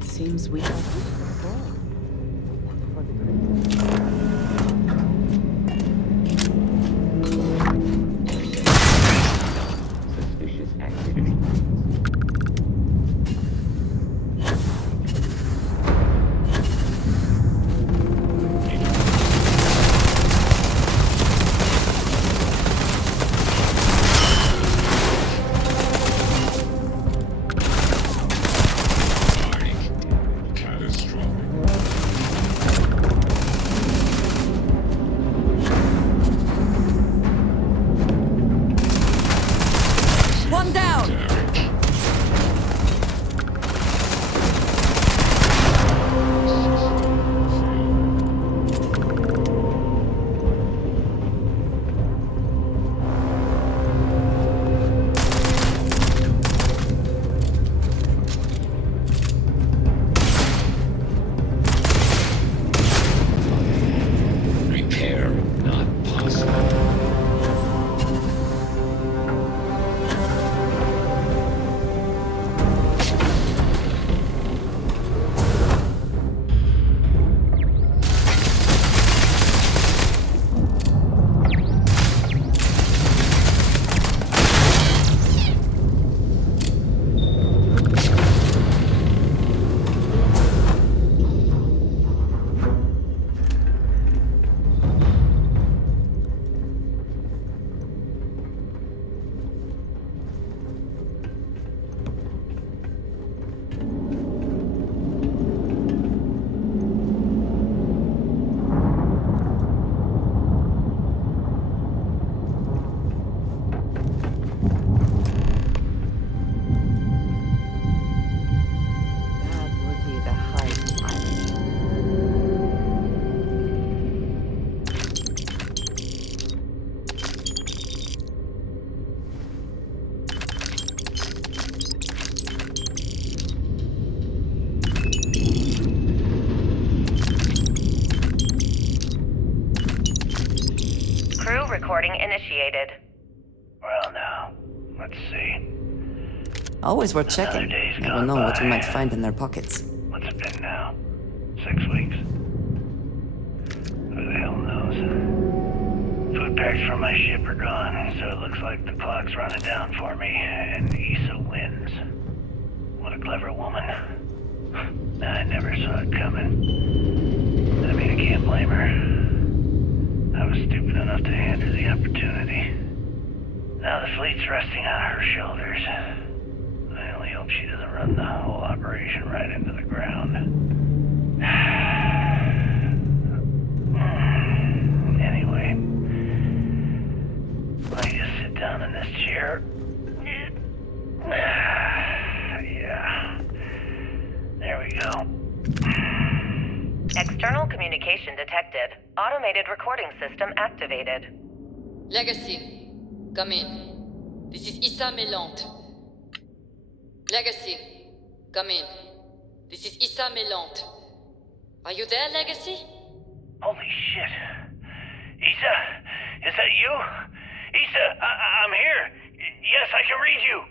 Seems we have Suspicious activity. One down! Repair not possible. That would be the height island. Crew recording initiated. Well, now, let's see. Always worth checking. Another day's Never gone know what by. you might find in their pockets. What's it been now? 6 weeks? Who the hell knows? Food packs from my ship are gone, so it looks like the clock's running down for me, and Issa wins. What a clever woman. I never saw it coming. I mean, I can't blame her. I was stupid enough to hand her the opportunity. Now the fleet's resting on her shoulders. I only hope she doesn't run the whole operation right into the ground. Anyway, let me just sit down in this chair. Yeah. There we go. External communication detected. Automated recording system activated. Legacy, come in. This is Issa Melant. Legacy, come in. This is Issa Melant. Are you there, Legacy? Holy shit. Issa, is that you? Issa, I'm here. Yes, I can read you.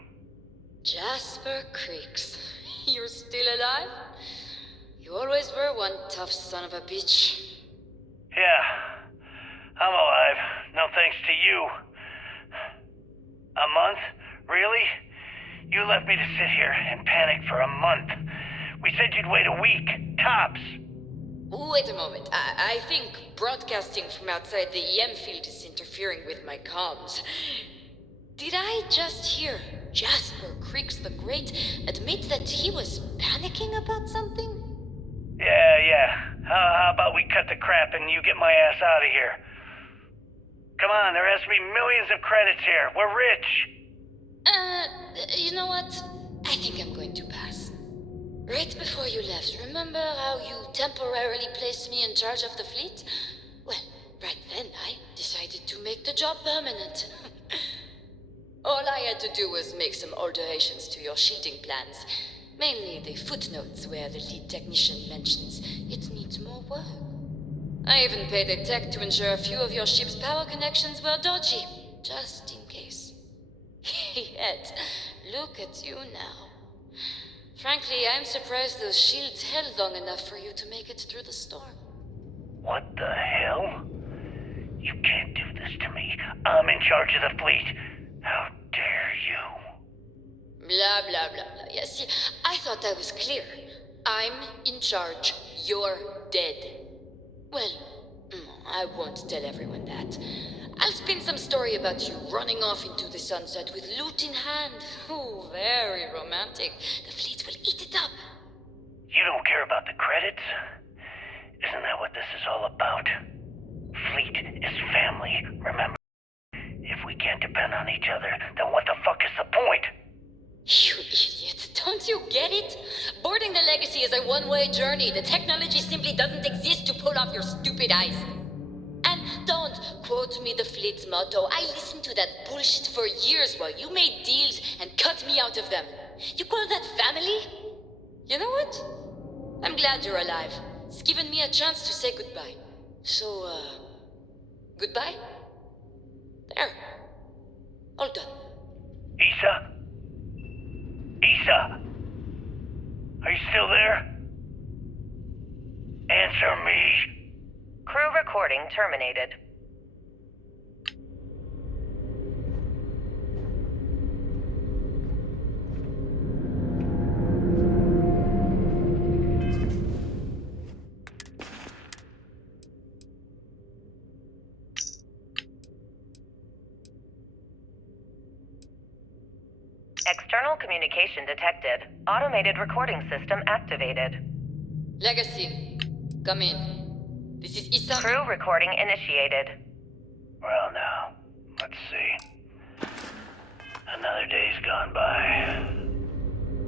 Jasper Creeks. You're still alive? You always were one tough son of a bitch. Yeah, I'm alive. No thanks to you. A month? Really? You left me to sit here and panic for a month. We said you'd wait a week, tops. Wait a moment. I think broadcasting from outside the EM field is interfering with my comms. Did I just hear Jasper Creeks the Great admit that he was panicking about something? Yeah. How about we cut the crap and you get my ass out of here? Come on, there has to be millions of credits here. We're rich. You know what? I think I'm going to pass. Right before you left, remember how you temporarily placed me in charge of the fleet? Well, right then I decided to make the job permanent. All I had to do was make some alterations to your shielding plans. Mainly the footnotes where the lead technician mentions it needs more work. I even paid a tech to ensure a few of your ship's power connections were dodgy, just in case. Yet, look at you now. Frankly, I'm surprised those shields held long enough for you to make it through the storm. What the hell? You can't do this to me. I'm in charge of the fleet. How dare you? Blah, blah, blah, blah. Yeah, see, I thought I was clear. I'm in charge. You're dead. Well, I won't tell everyone that. I'll spin some story about you running off into the sunset with loot in hand. Oh, very romantic. The fleet will eat it up. You don't care about the credits? Isn't that what this is all about? Fleet is family, remember? If we can't depend on each other, then what the fuck is the point? You idiot. Don't you get it? Boarding the Legacy is a one-way journey. The technology simply doesn't exist to pull off your stupid eyes. And don't quote me the fleet's motto. I listened to that bullshit for years while you made deals and cut me out of them. You call that family? You know what? I'm glad you're alive. It's given me a chance to say goodbye. So, goodbye? There. All done. Issa? Issa? Are you still there? Answer me. Crew recording terminated. External communication detected. Automated recording system activated. Legacy, come in. This is Issa. Crew recording initiated. Well now, let's see. Another day's gone by.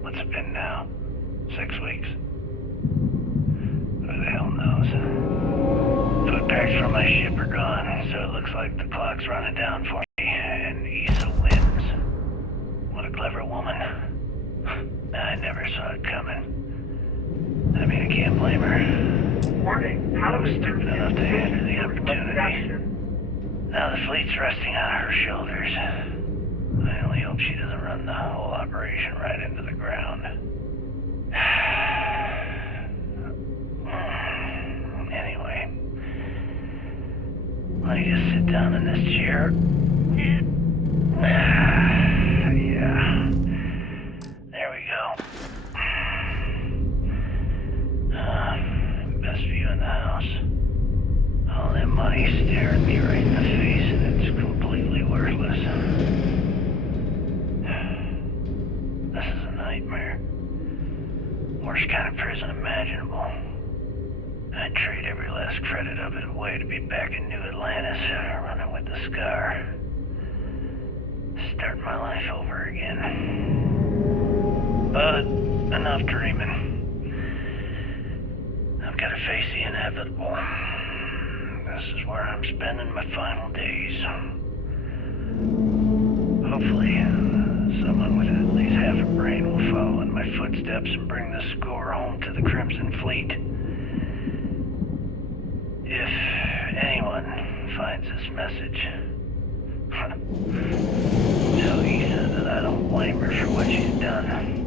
What's it been now? 6 weeks? Who the hell knows? Food packs from my ship are gone, so it looks like the clock's running down for me, and Issa wins. What a clever woman. I never saw it coming. I mean, I can't blame her. Warning, I was stupid enough to hand her the opportunity. Now the fleet's resting on her shoulders. I only hope she doesn't run the whole operation right into the ground. Anyway, let me just sit down in this chair. Yeah. There we go. Best view in the house. All them money staring me right in the face, and it's completely worthless. This is a nightmare. Worst kind of prison imaginable. I'd trade every last credit of it away to be back in New Atlantis, running with the Scar. Starting my life over again. But enough dreaming. I've got to face the inevitable. This is where I'm spending my final days. Hopefully, someone with at least half a brain will follow in my footsteps and bring the score home to the Crimson Fleet. If anyone finds this message, tell Issa that I don't blame her for what she's done.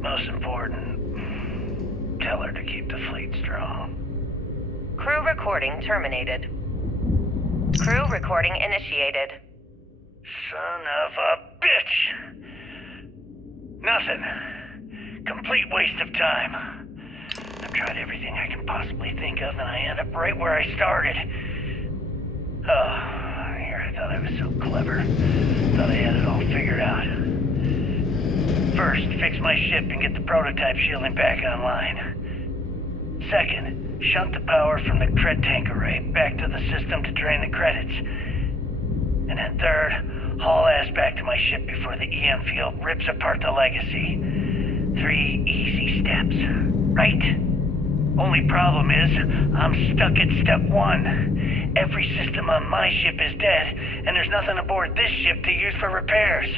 Most important, tell her to keep the fleet strong. Crew recording terminated. Crew recording initiated. Son of a bitch! Nothing. Complete waste of time. I've tried everything I can possibly think of, and I end up right where I started. Oh, here I thought I was so clever. Thought I had it all figured out. First, fix my ship and get the prototype shielding back online. Second, shunt the power from the cred tank array back to the system to drain the credits. And then third, haul ass back to my ship before the EM field rips apart the legacy. 3 easy steps, right? Only problem is, I'm stuck at step 1. Every system on my ship is dead, and there's nothing aboard this ship to use for repairs.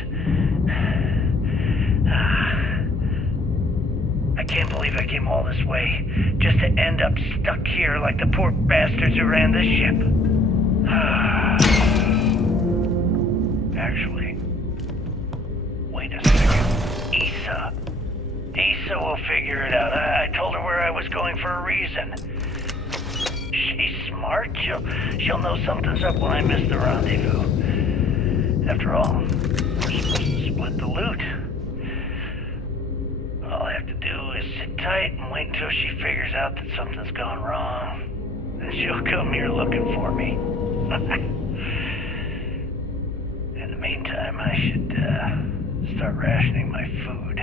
I can't believe I came all this way, just to end up stuck here like the poor bastards who ran this ship. Actually, wait a second. Issa will figure it out. I told her where I was going for a reason. She's smart. She'll know something's up when I miss the rendezvous. After all, we're supposed to split the loot. All I have to do is sit tight and wait until she figures out that something's gone wrong. And she'll come here looking for me. In the meantime, I should start rationing my food.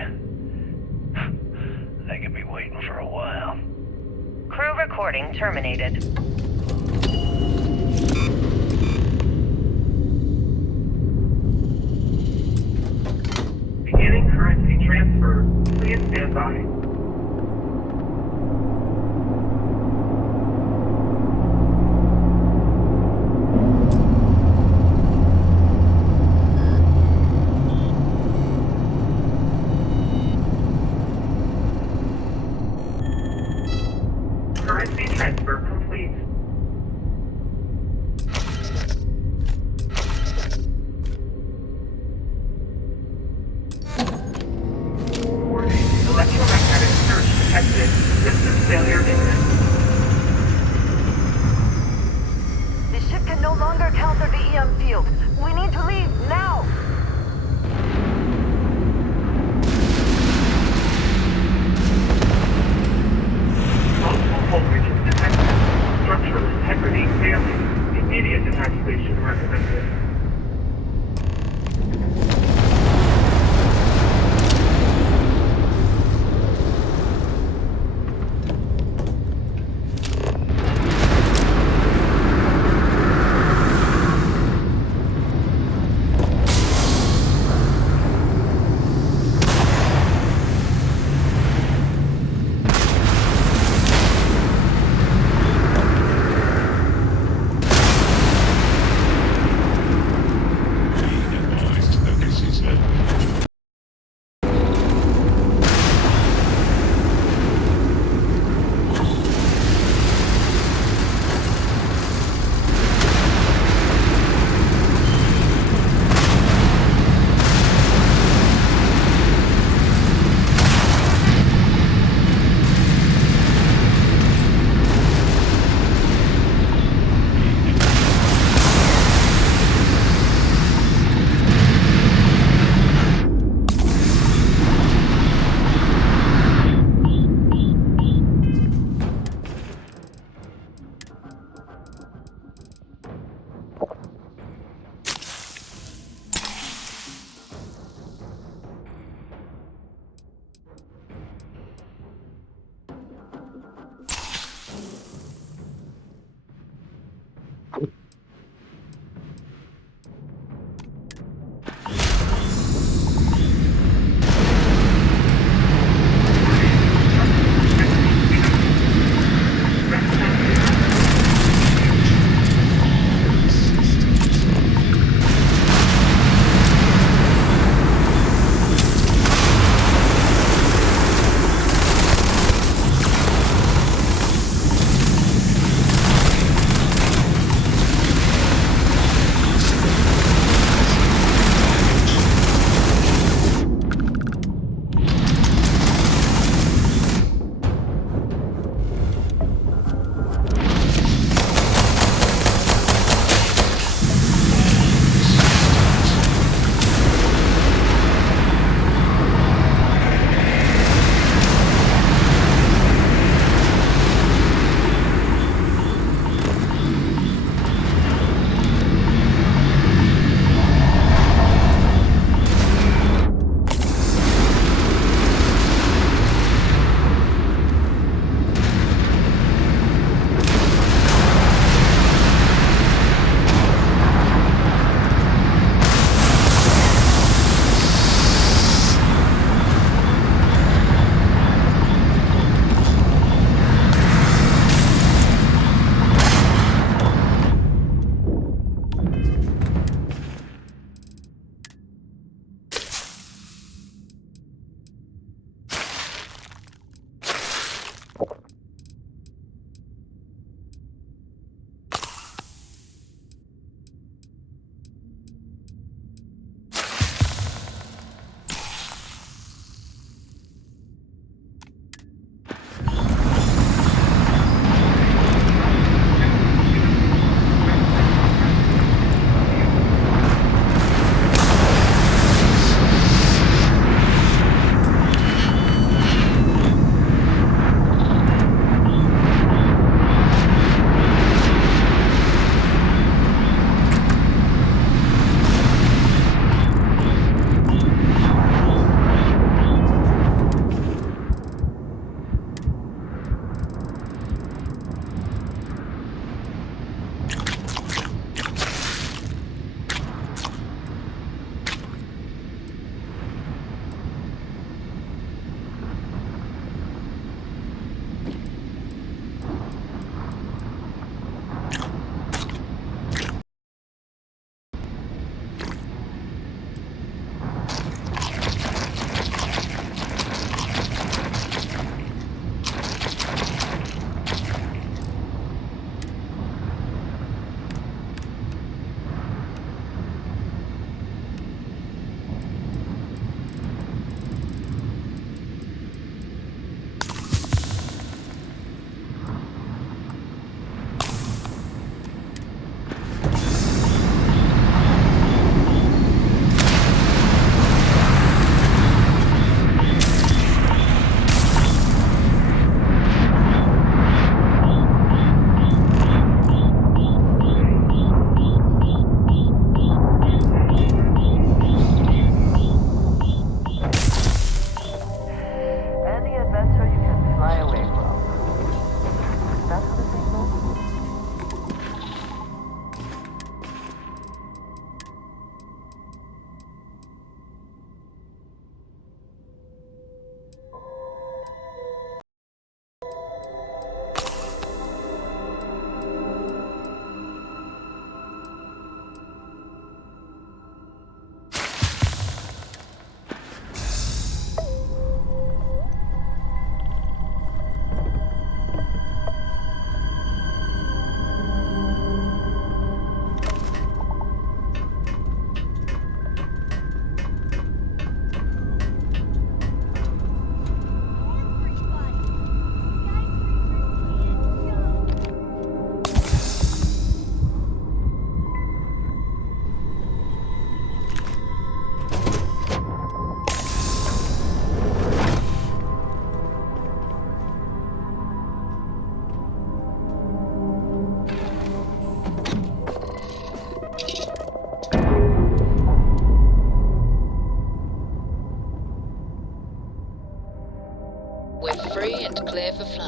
I could be waiting for a while. Crew recording terminated. Beginning currency transfer. Please stand by. Currency transfer complete. Warning. Electromagnetic surge detected. System failure imminent. The ship can no longer counter the EM field. We need to leave now! Multiple voltages detected. Structural integrity failing. Immediate evacuation recommended.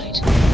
inside.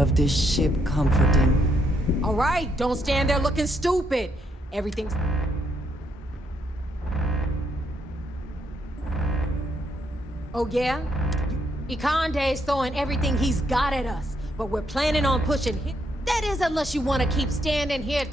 Of this ship comforting. All right, don't stand there looking stupid. Everything's... Oh, yeah? Ikande's throwing everything he's got at us, but we're planning on pushing him. That is, unless you want to keep standing here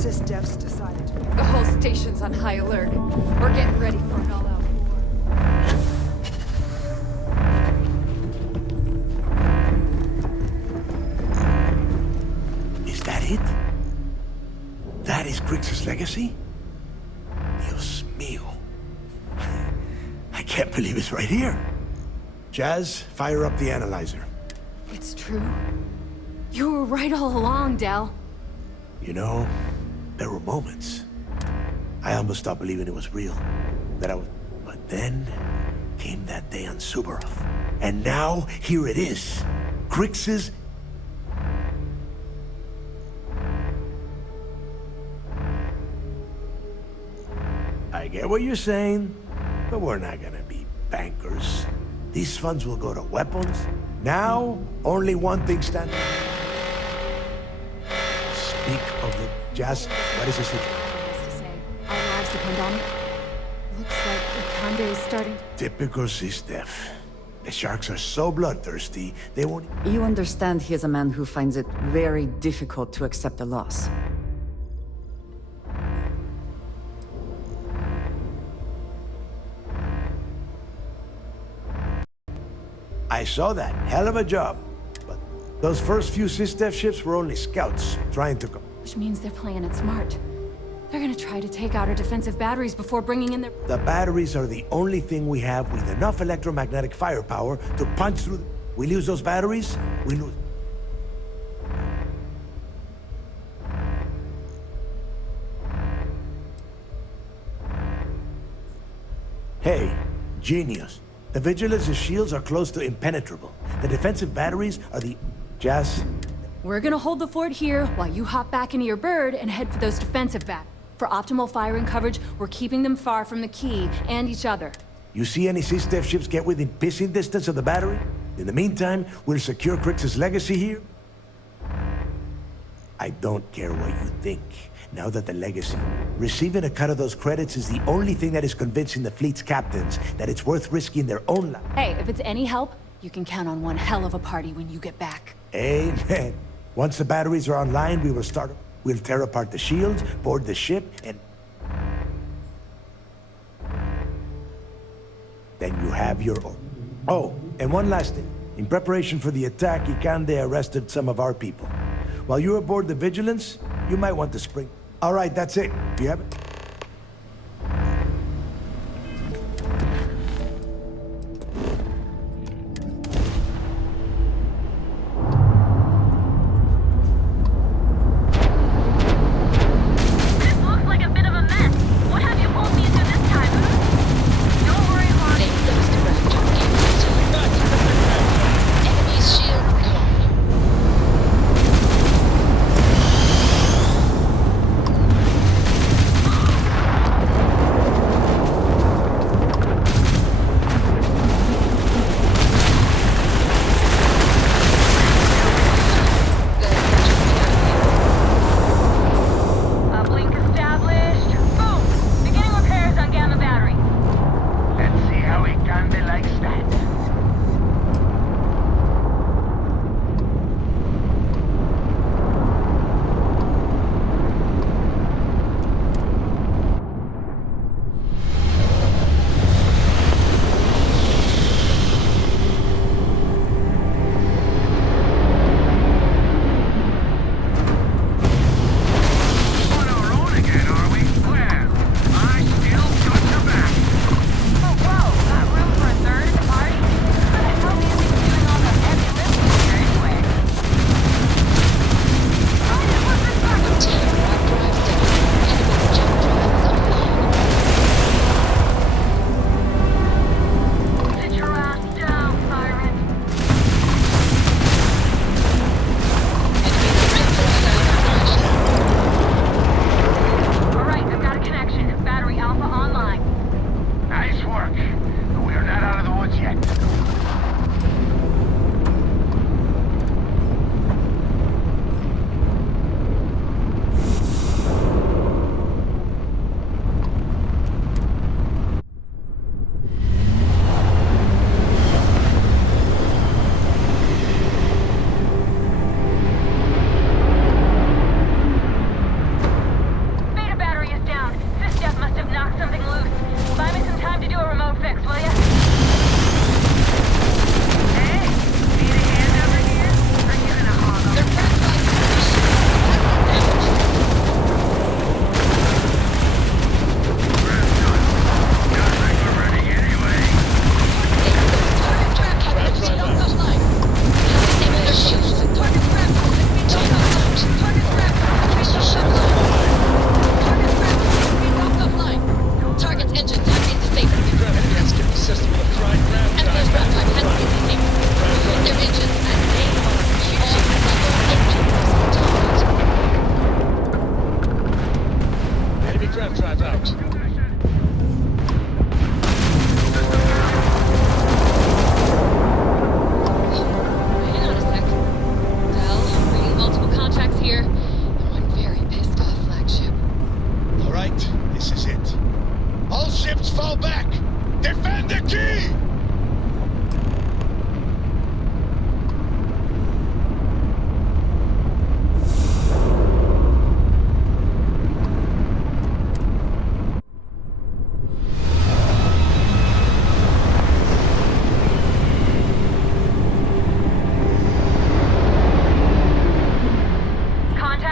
SysDef's decided to... The whole station's on high alert. We're getting ready for an all-out war. it? That is Grix's legacy? Dios mío. I can't believe it's right here. Jazz, fire up the analyzer. It's true. You were right all along, Del. You know, there were moments. I almost stopped believing it was real. But then came that day on Subaroff. And now, here it is. Grix's... I get what you're saying, but we're not gonna be bankers. These funds will go to weapons. Now, only one thing stands. Speak of the Jazz. What is this? Our lives depend on it. Looks like Ikande is starting. Typical Sistef. The sharks are so bloodthirsty, they won't... You understand he is a man who finds it very difficult to accept a loss. I saw that. Hell of a job. But those first few Sistef ships were only scouts, trying to come. Which means they're playing it smart. They're gonna try to take out our defensive batteries before bringing in their... The batteries are the only thing we have with enough electromagnetic firepower to punch through... We lose those batteries, we lose... Hey, genius. The Vigilance's shields are close to impenetrable. The defensive batteries are the... Jazz? We're gonna hold the fort here while you hop back into your bird and head for those defensive batteries. For optimal firing coverage, we're keeping them far from the key and each other. You see any Sistef ships get within pissing distance of the battery? In the meantime, we'll secure Grix's legacy here. I don't care what you think. Now that the legacy... Receiving a cut of those credits is the only thing that is convincing the fleet's captains that it's worth risking their own life. Hey, if it's any help, you can count on one hell of a party when you get back. Amen. Once the batteries are online, we will start... We'll tear apart the shields, board the ship, and... Then you have your... Oh, and one last thing. In preparation for the attack, Ikande arrested some of our people. While you're aboard the Vigilance, you might want to spring... All right, that's it. You have it?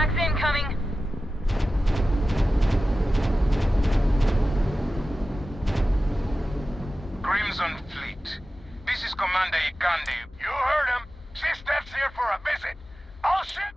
Contacts incoming. Crimson Fleet. This is Commander Ikande. You heard him. Steph's here for a visit. All ship.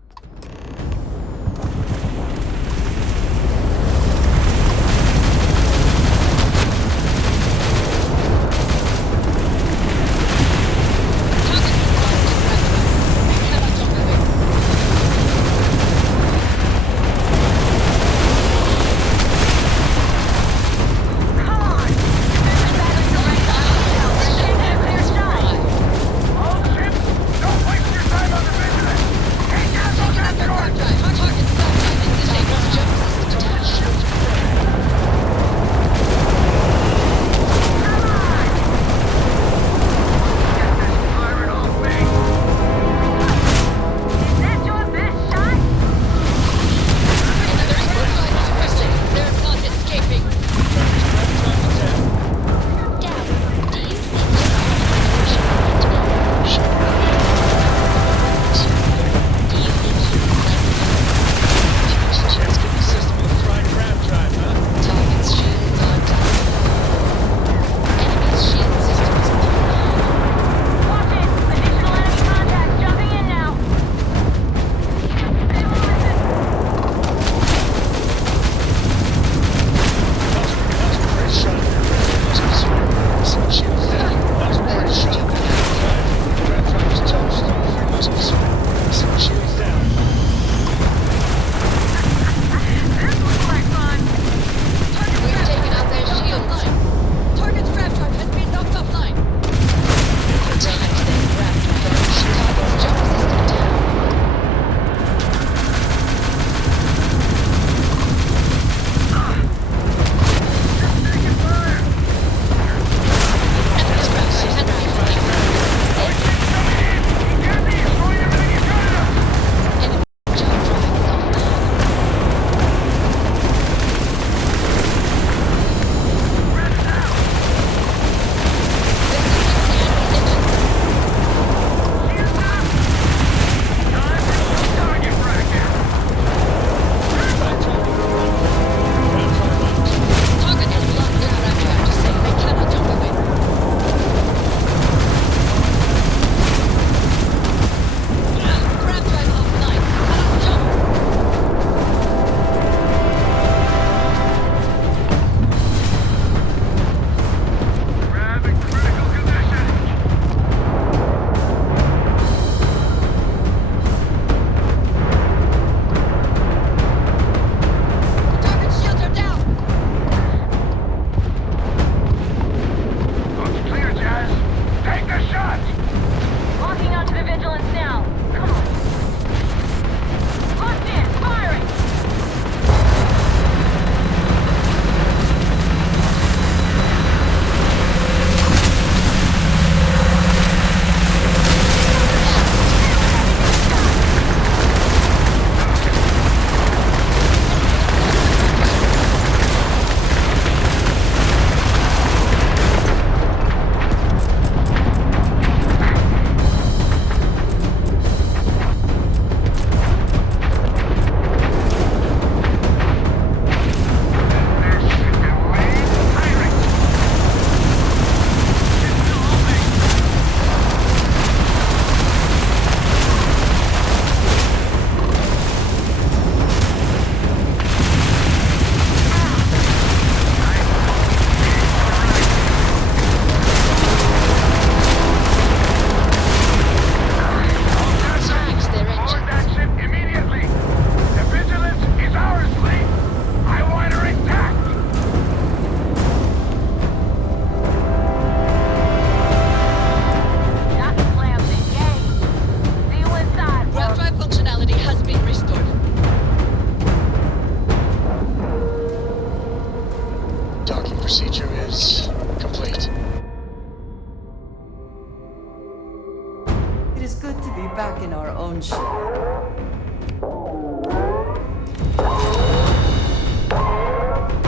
back in our own ship.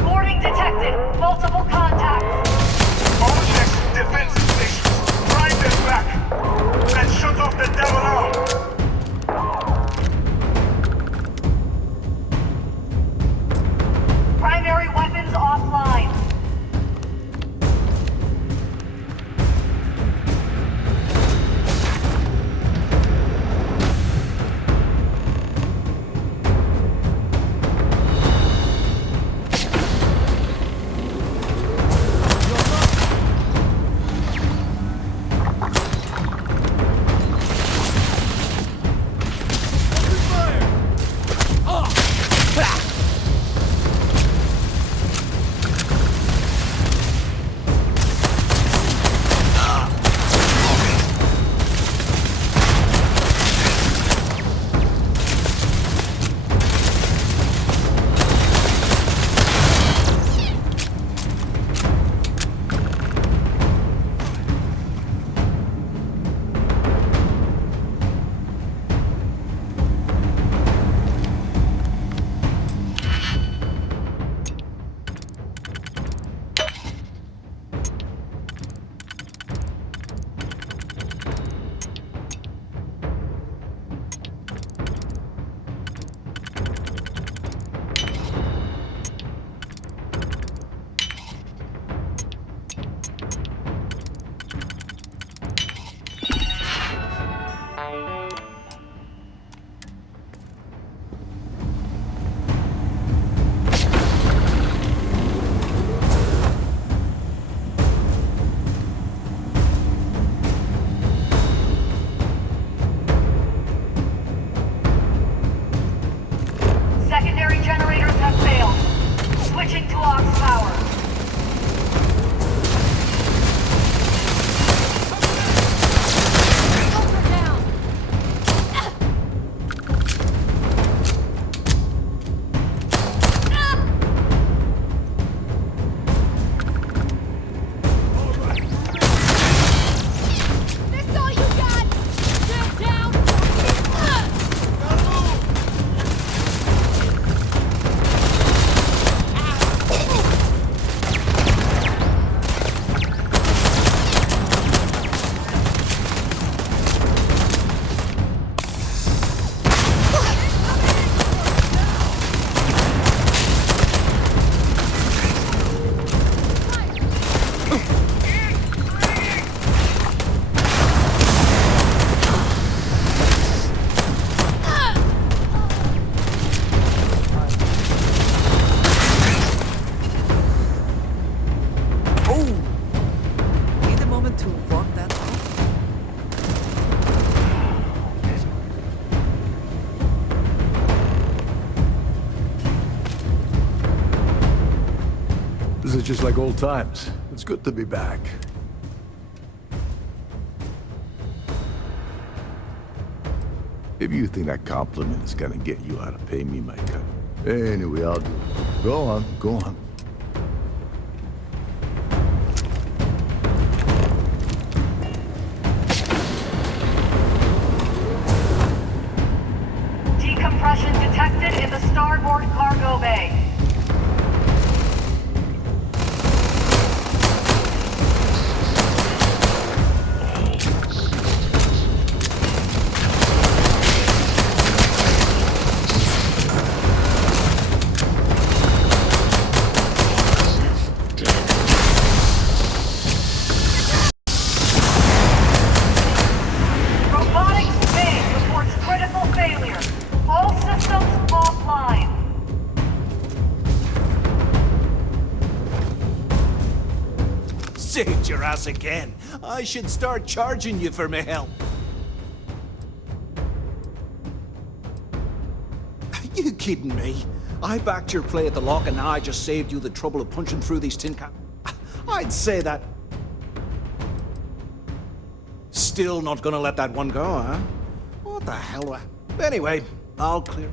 Warning detected. Multiple contacts. All checks defense stations. Drive them back. And shut off the devil arm. Switching to aux power. This is just like old times. It's good to be back. If you think that compliment is gonna get you out of pay me my cut. Anyway, I'll do it. Go on, go on. Decompression detected in the starboard cargo bay. Saved your ass again. I should start charging you for my help. Are you kidding me? I backed your play at the lock and now I just saved you the trouble of punching through these tin cans. I'd say that. Still not gonna let that one go, huh? What the hell? Anyway, I'll clear.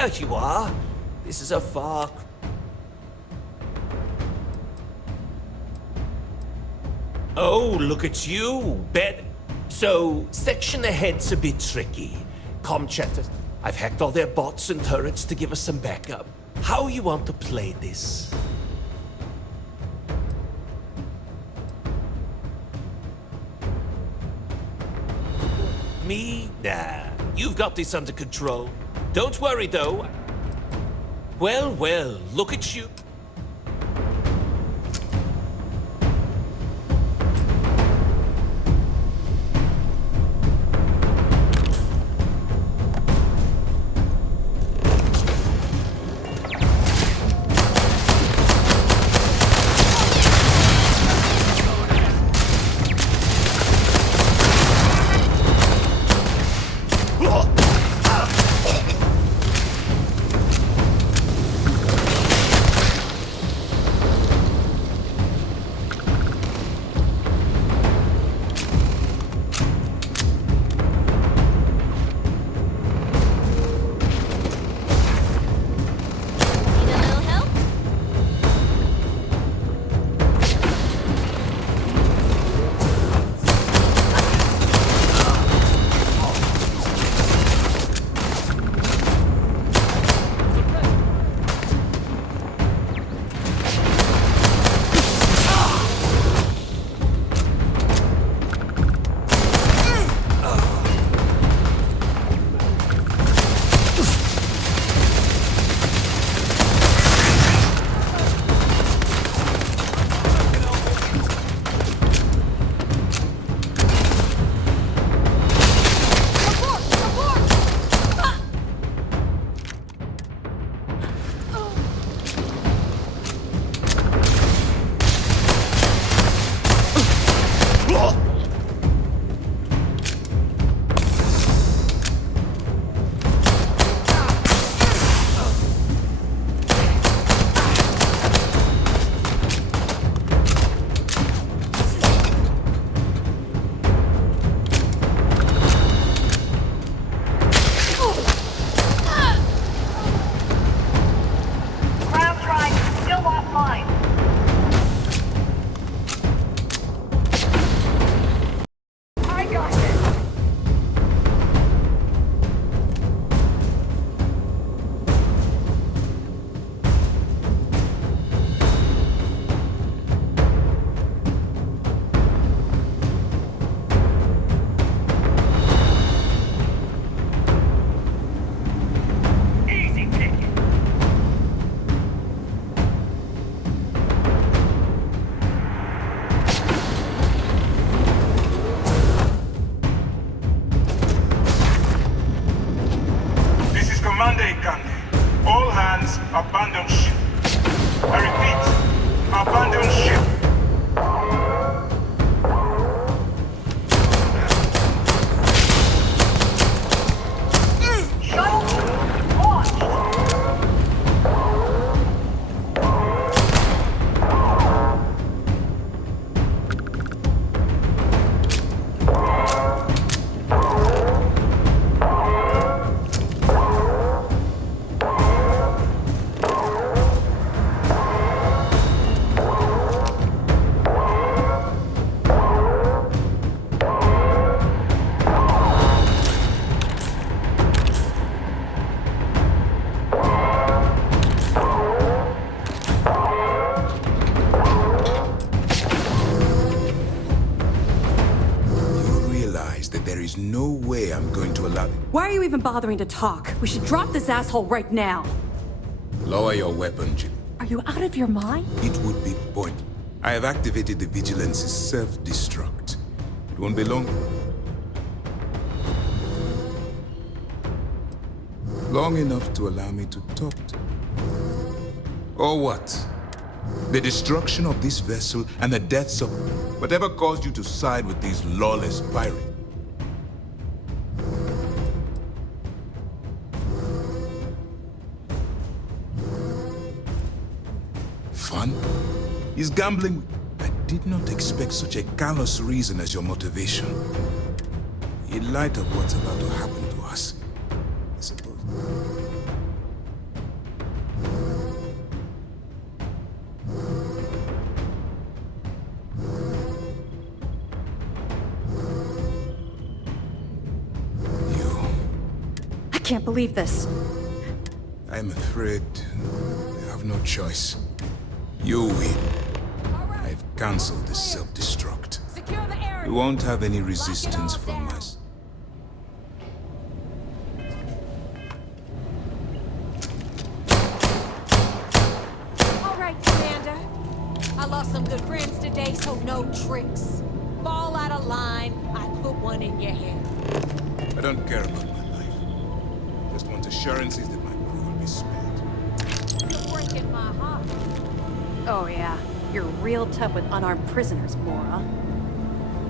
There you are. This is a far... Oh, look at you. So, section ahead's a bit tricky. Com chatters, I've hacked all their bots and turrets to give us some backup. How you want to play this? Me? Nah. You've got this under control. Don't worry, though. Well, well, look at you. Abandon ship. I repeat, abandon ship. No way I'm going to allow... Why are you even bothering to talk? We should drop this asshole right now. Lower your weapon, Jim. Are you out of your mind? It would be point. I have activated the Vigilance's self-destruct. It won't be long. Long enough to allow me to talk to you. Or what? The destruction of this vessel and the deaths of whatever caused you to side with these lawless pirates. Fun? He's gambling. I did not expect such a callous reason as your motivation. In light of what's about to happen to us, I suppose. can't believe this. I'm afraid I have no choice. You win. I've cancelled the self-destruct. We won't have any resistance from us. All right, Commander. I lost some good friends today, so no tricks. Fall out of line, I put one in your head. I don't care about my life. Just want assurances that my crew will be spared. You're breaking my heart. Oh yeah, you're real tough with unarmed prisoners, Bora.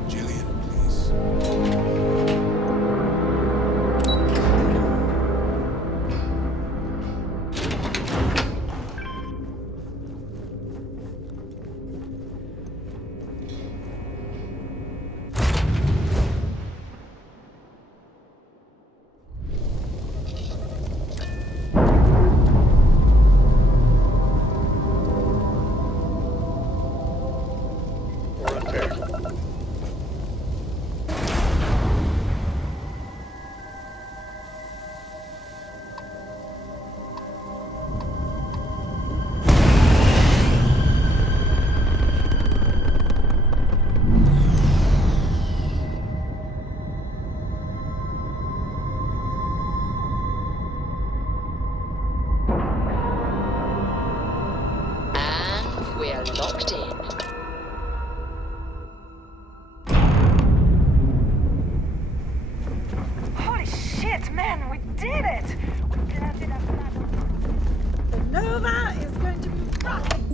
Jillian, please. We're locked in. Holy shit, man, we did it! We planted a flag. The Nova is going to be rocking.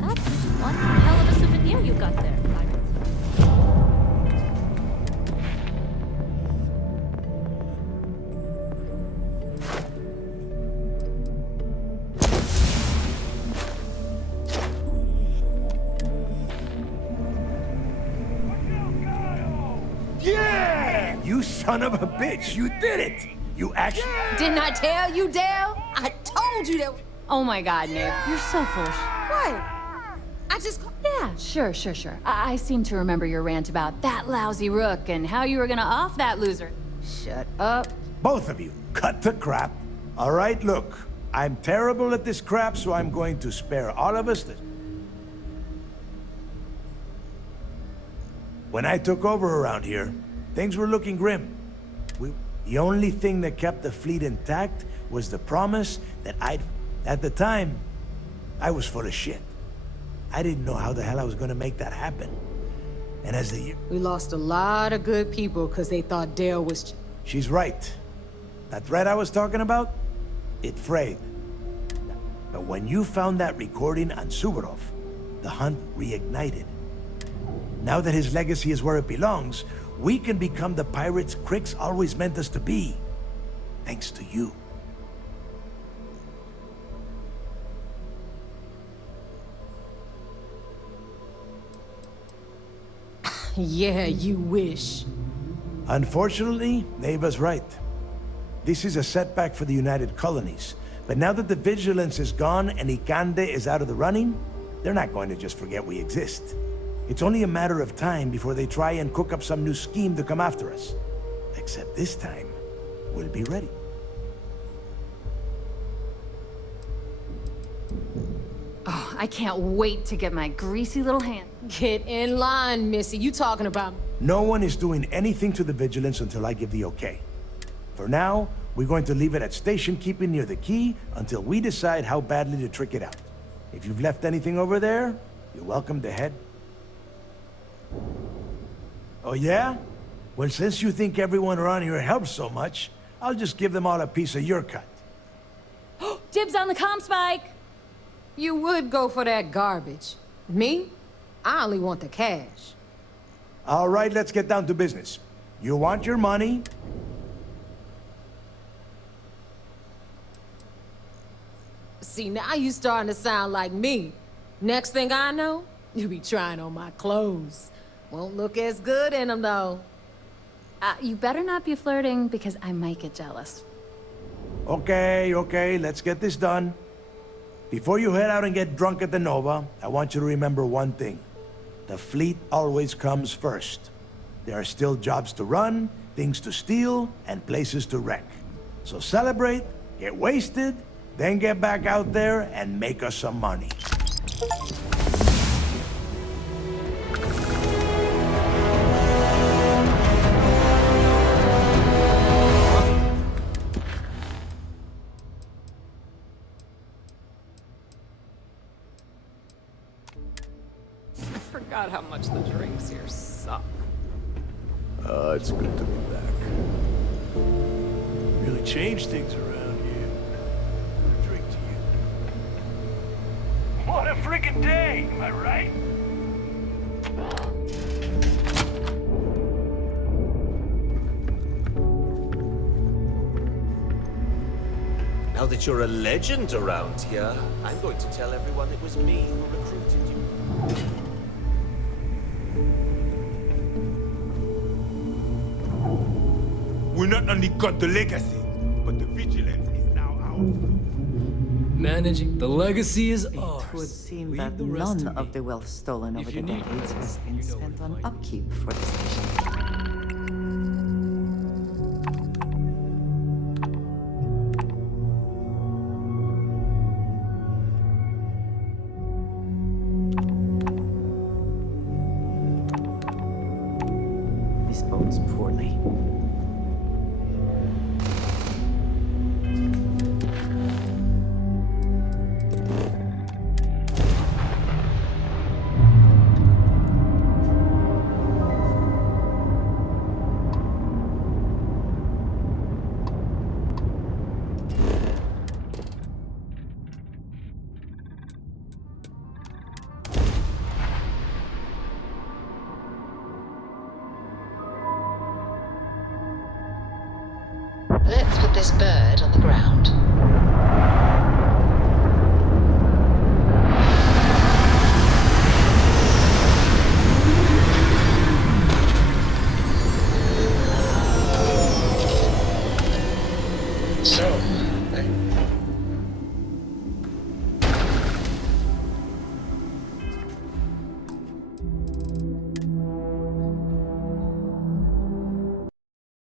That's one hell of a souvenir you got there, Pirate. Yeah! You son of a bitch, you did it! You actually... Didn't I tell you, Dale? I told you that... Oh my god, Nick. You're so full of What? I just... Yeah, sure. I seem to remember your rant about that lousy rook and how you were gonna off that loser. Shut up. Both of you, cut the crap. All right, look. I'm terrible at this crap, so I'm going to spare all of us this. When I took over around here, things were looking grim. The only thing that kept the fleet intact was the promise that at the time, I was full of shit. I didn't know how the hell I was gonna make that happen. And as the year... We lost a lot of good people because they thought Dale was... She's right. That thread I was talking about, it frayed. But when you found that recording on Suvorov, the hunt reignited. Now that his legacy is where it belongs, we can become the pirates Crix always meant us to be. Thanks to you. Yeah, you wish. Unfortunately, Neva's right. This is a setback for the United Colonies. But now that the vigilance is gone and Ikande is out of the running, they're not going to just forget we exist. It's only a matter of time before they try and cook up some new scheme to come after us. Except this time, we'll be ready. Oh, I can't wait to get my greasy little hand. Get in line, Missy. You talking about... No one is doing anything to the vigilance until I give the okay. For now, we're going to leave it at station keeping near the key until we decide how badly to trick it out. If you've left anything over there, you're welcome to head. Oh yeah? Well, since you think everyone around here helps so much, I'll just give them all a piece of your cut. Dibs on the comm spike! You would go for that garbage. Me? I only want the cash. All right, let's get down to business. You want your money? See, now you starting to sound like me. Next thing I know, you be trying on my clothes. Won't look as good in them, though. You better not be flirting, because I might get jealous. Okay, let's get this done. Before you head out and get drunk at the Nova, I want you to remember one thing. The fleet always comes first. There are still jobs to run, things to steal, and places to wreck. So celebrate, get wasted, then get back out there and make us some money. I forgot how much the drinks here suck. It's good to be back. Really changed things around here. A drink to you. What a freaking day, am I right? Now that you're a legend around here, I'm going to tell everyone it was me who recruited you. We not only got the legacy, but the vigilance is now ours. Managing the legacy is It ours. would seem Leave that the rest none to of me. the wealth stolen over If the you need decades has been spent on upkeep for the station. This bodes poorly. Let's put this bird on the ground.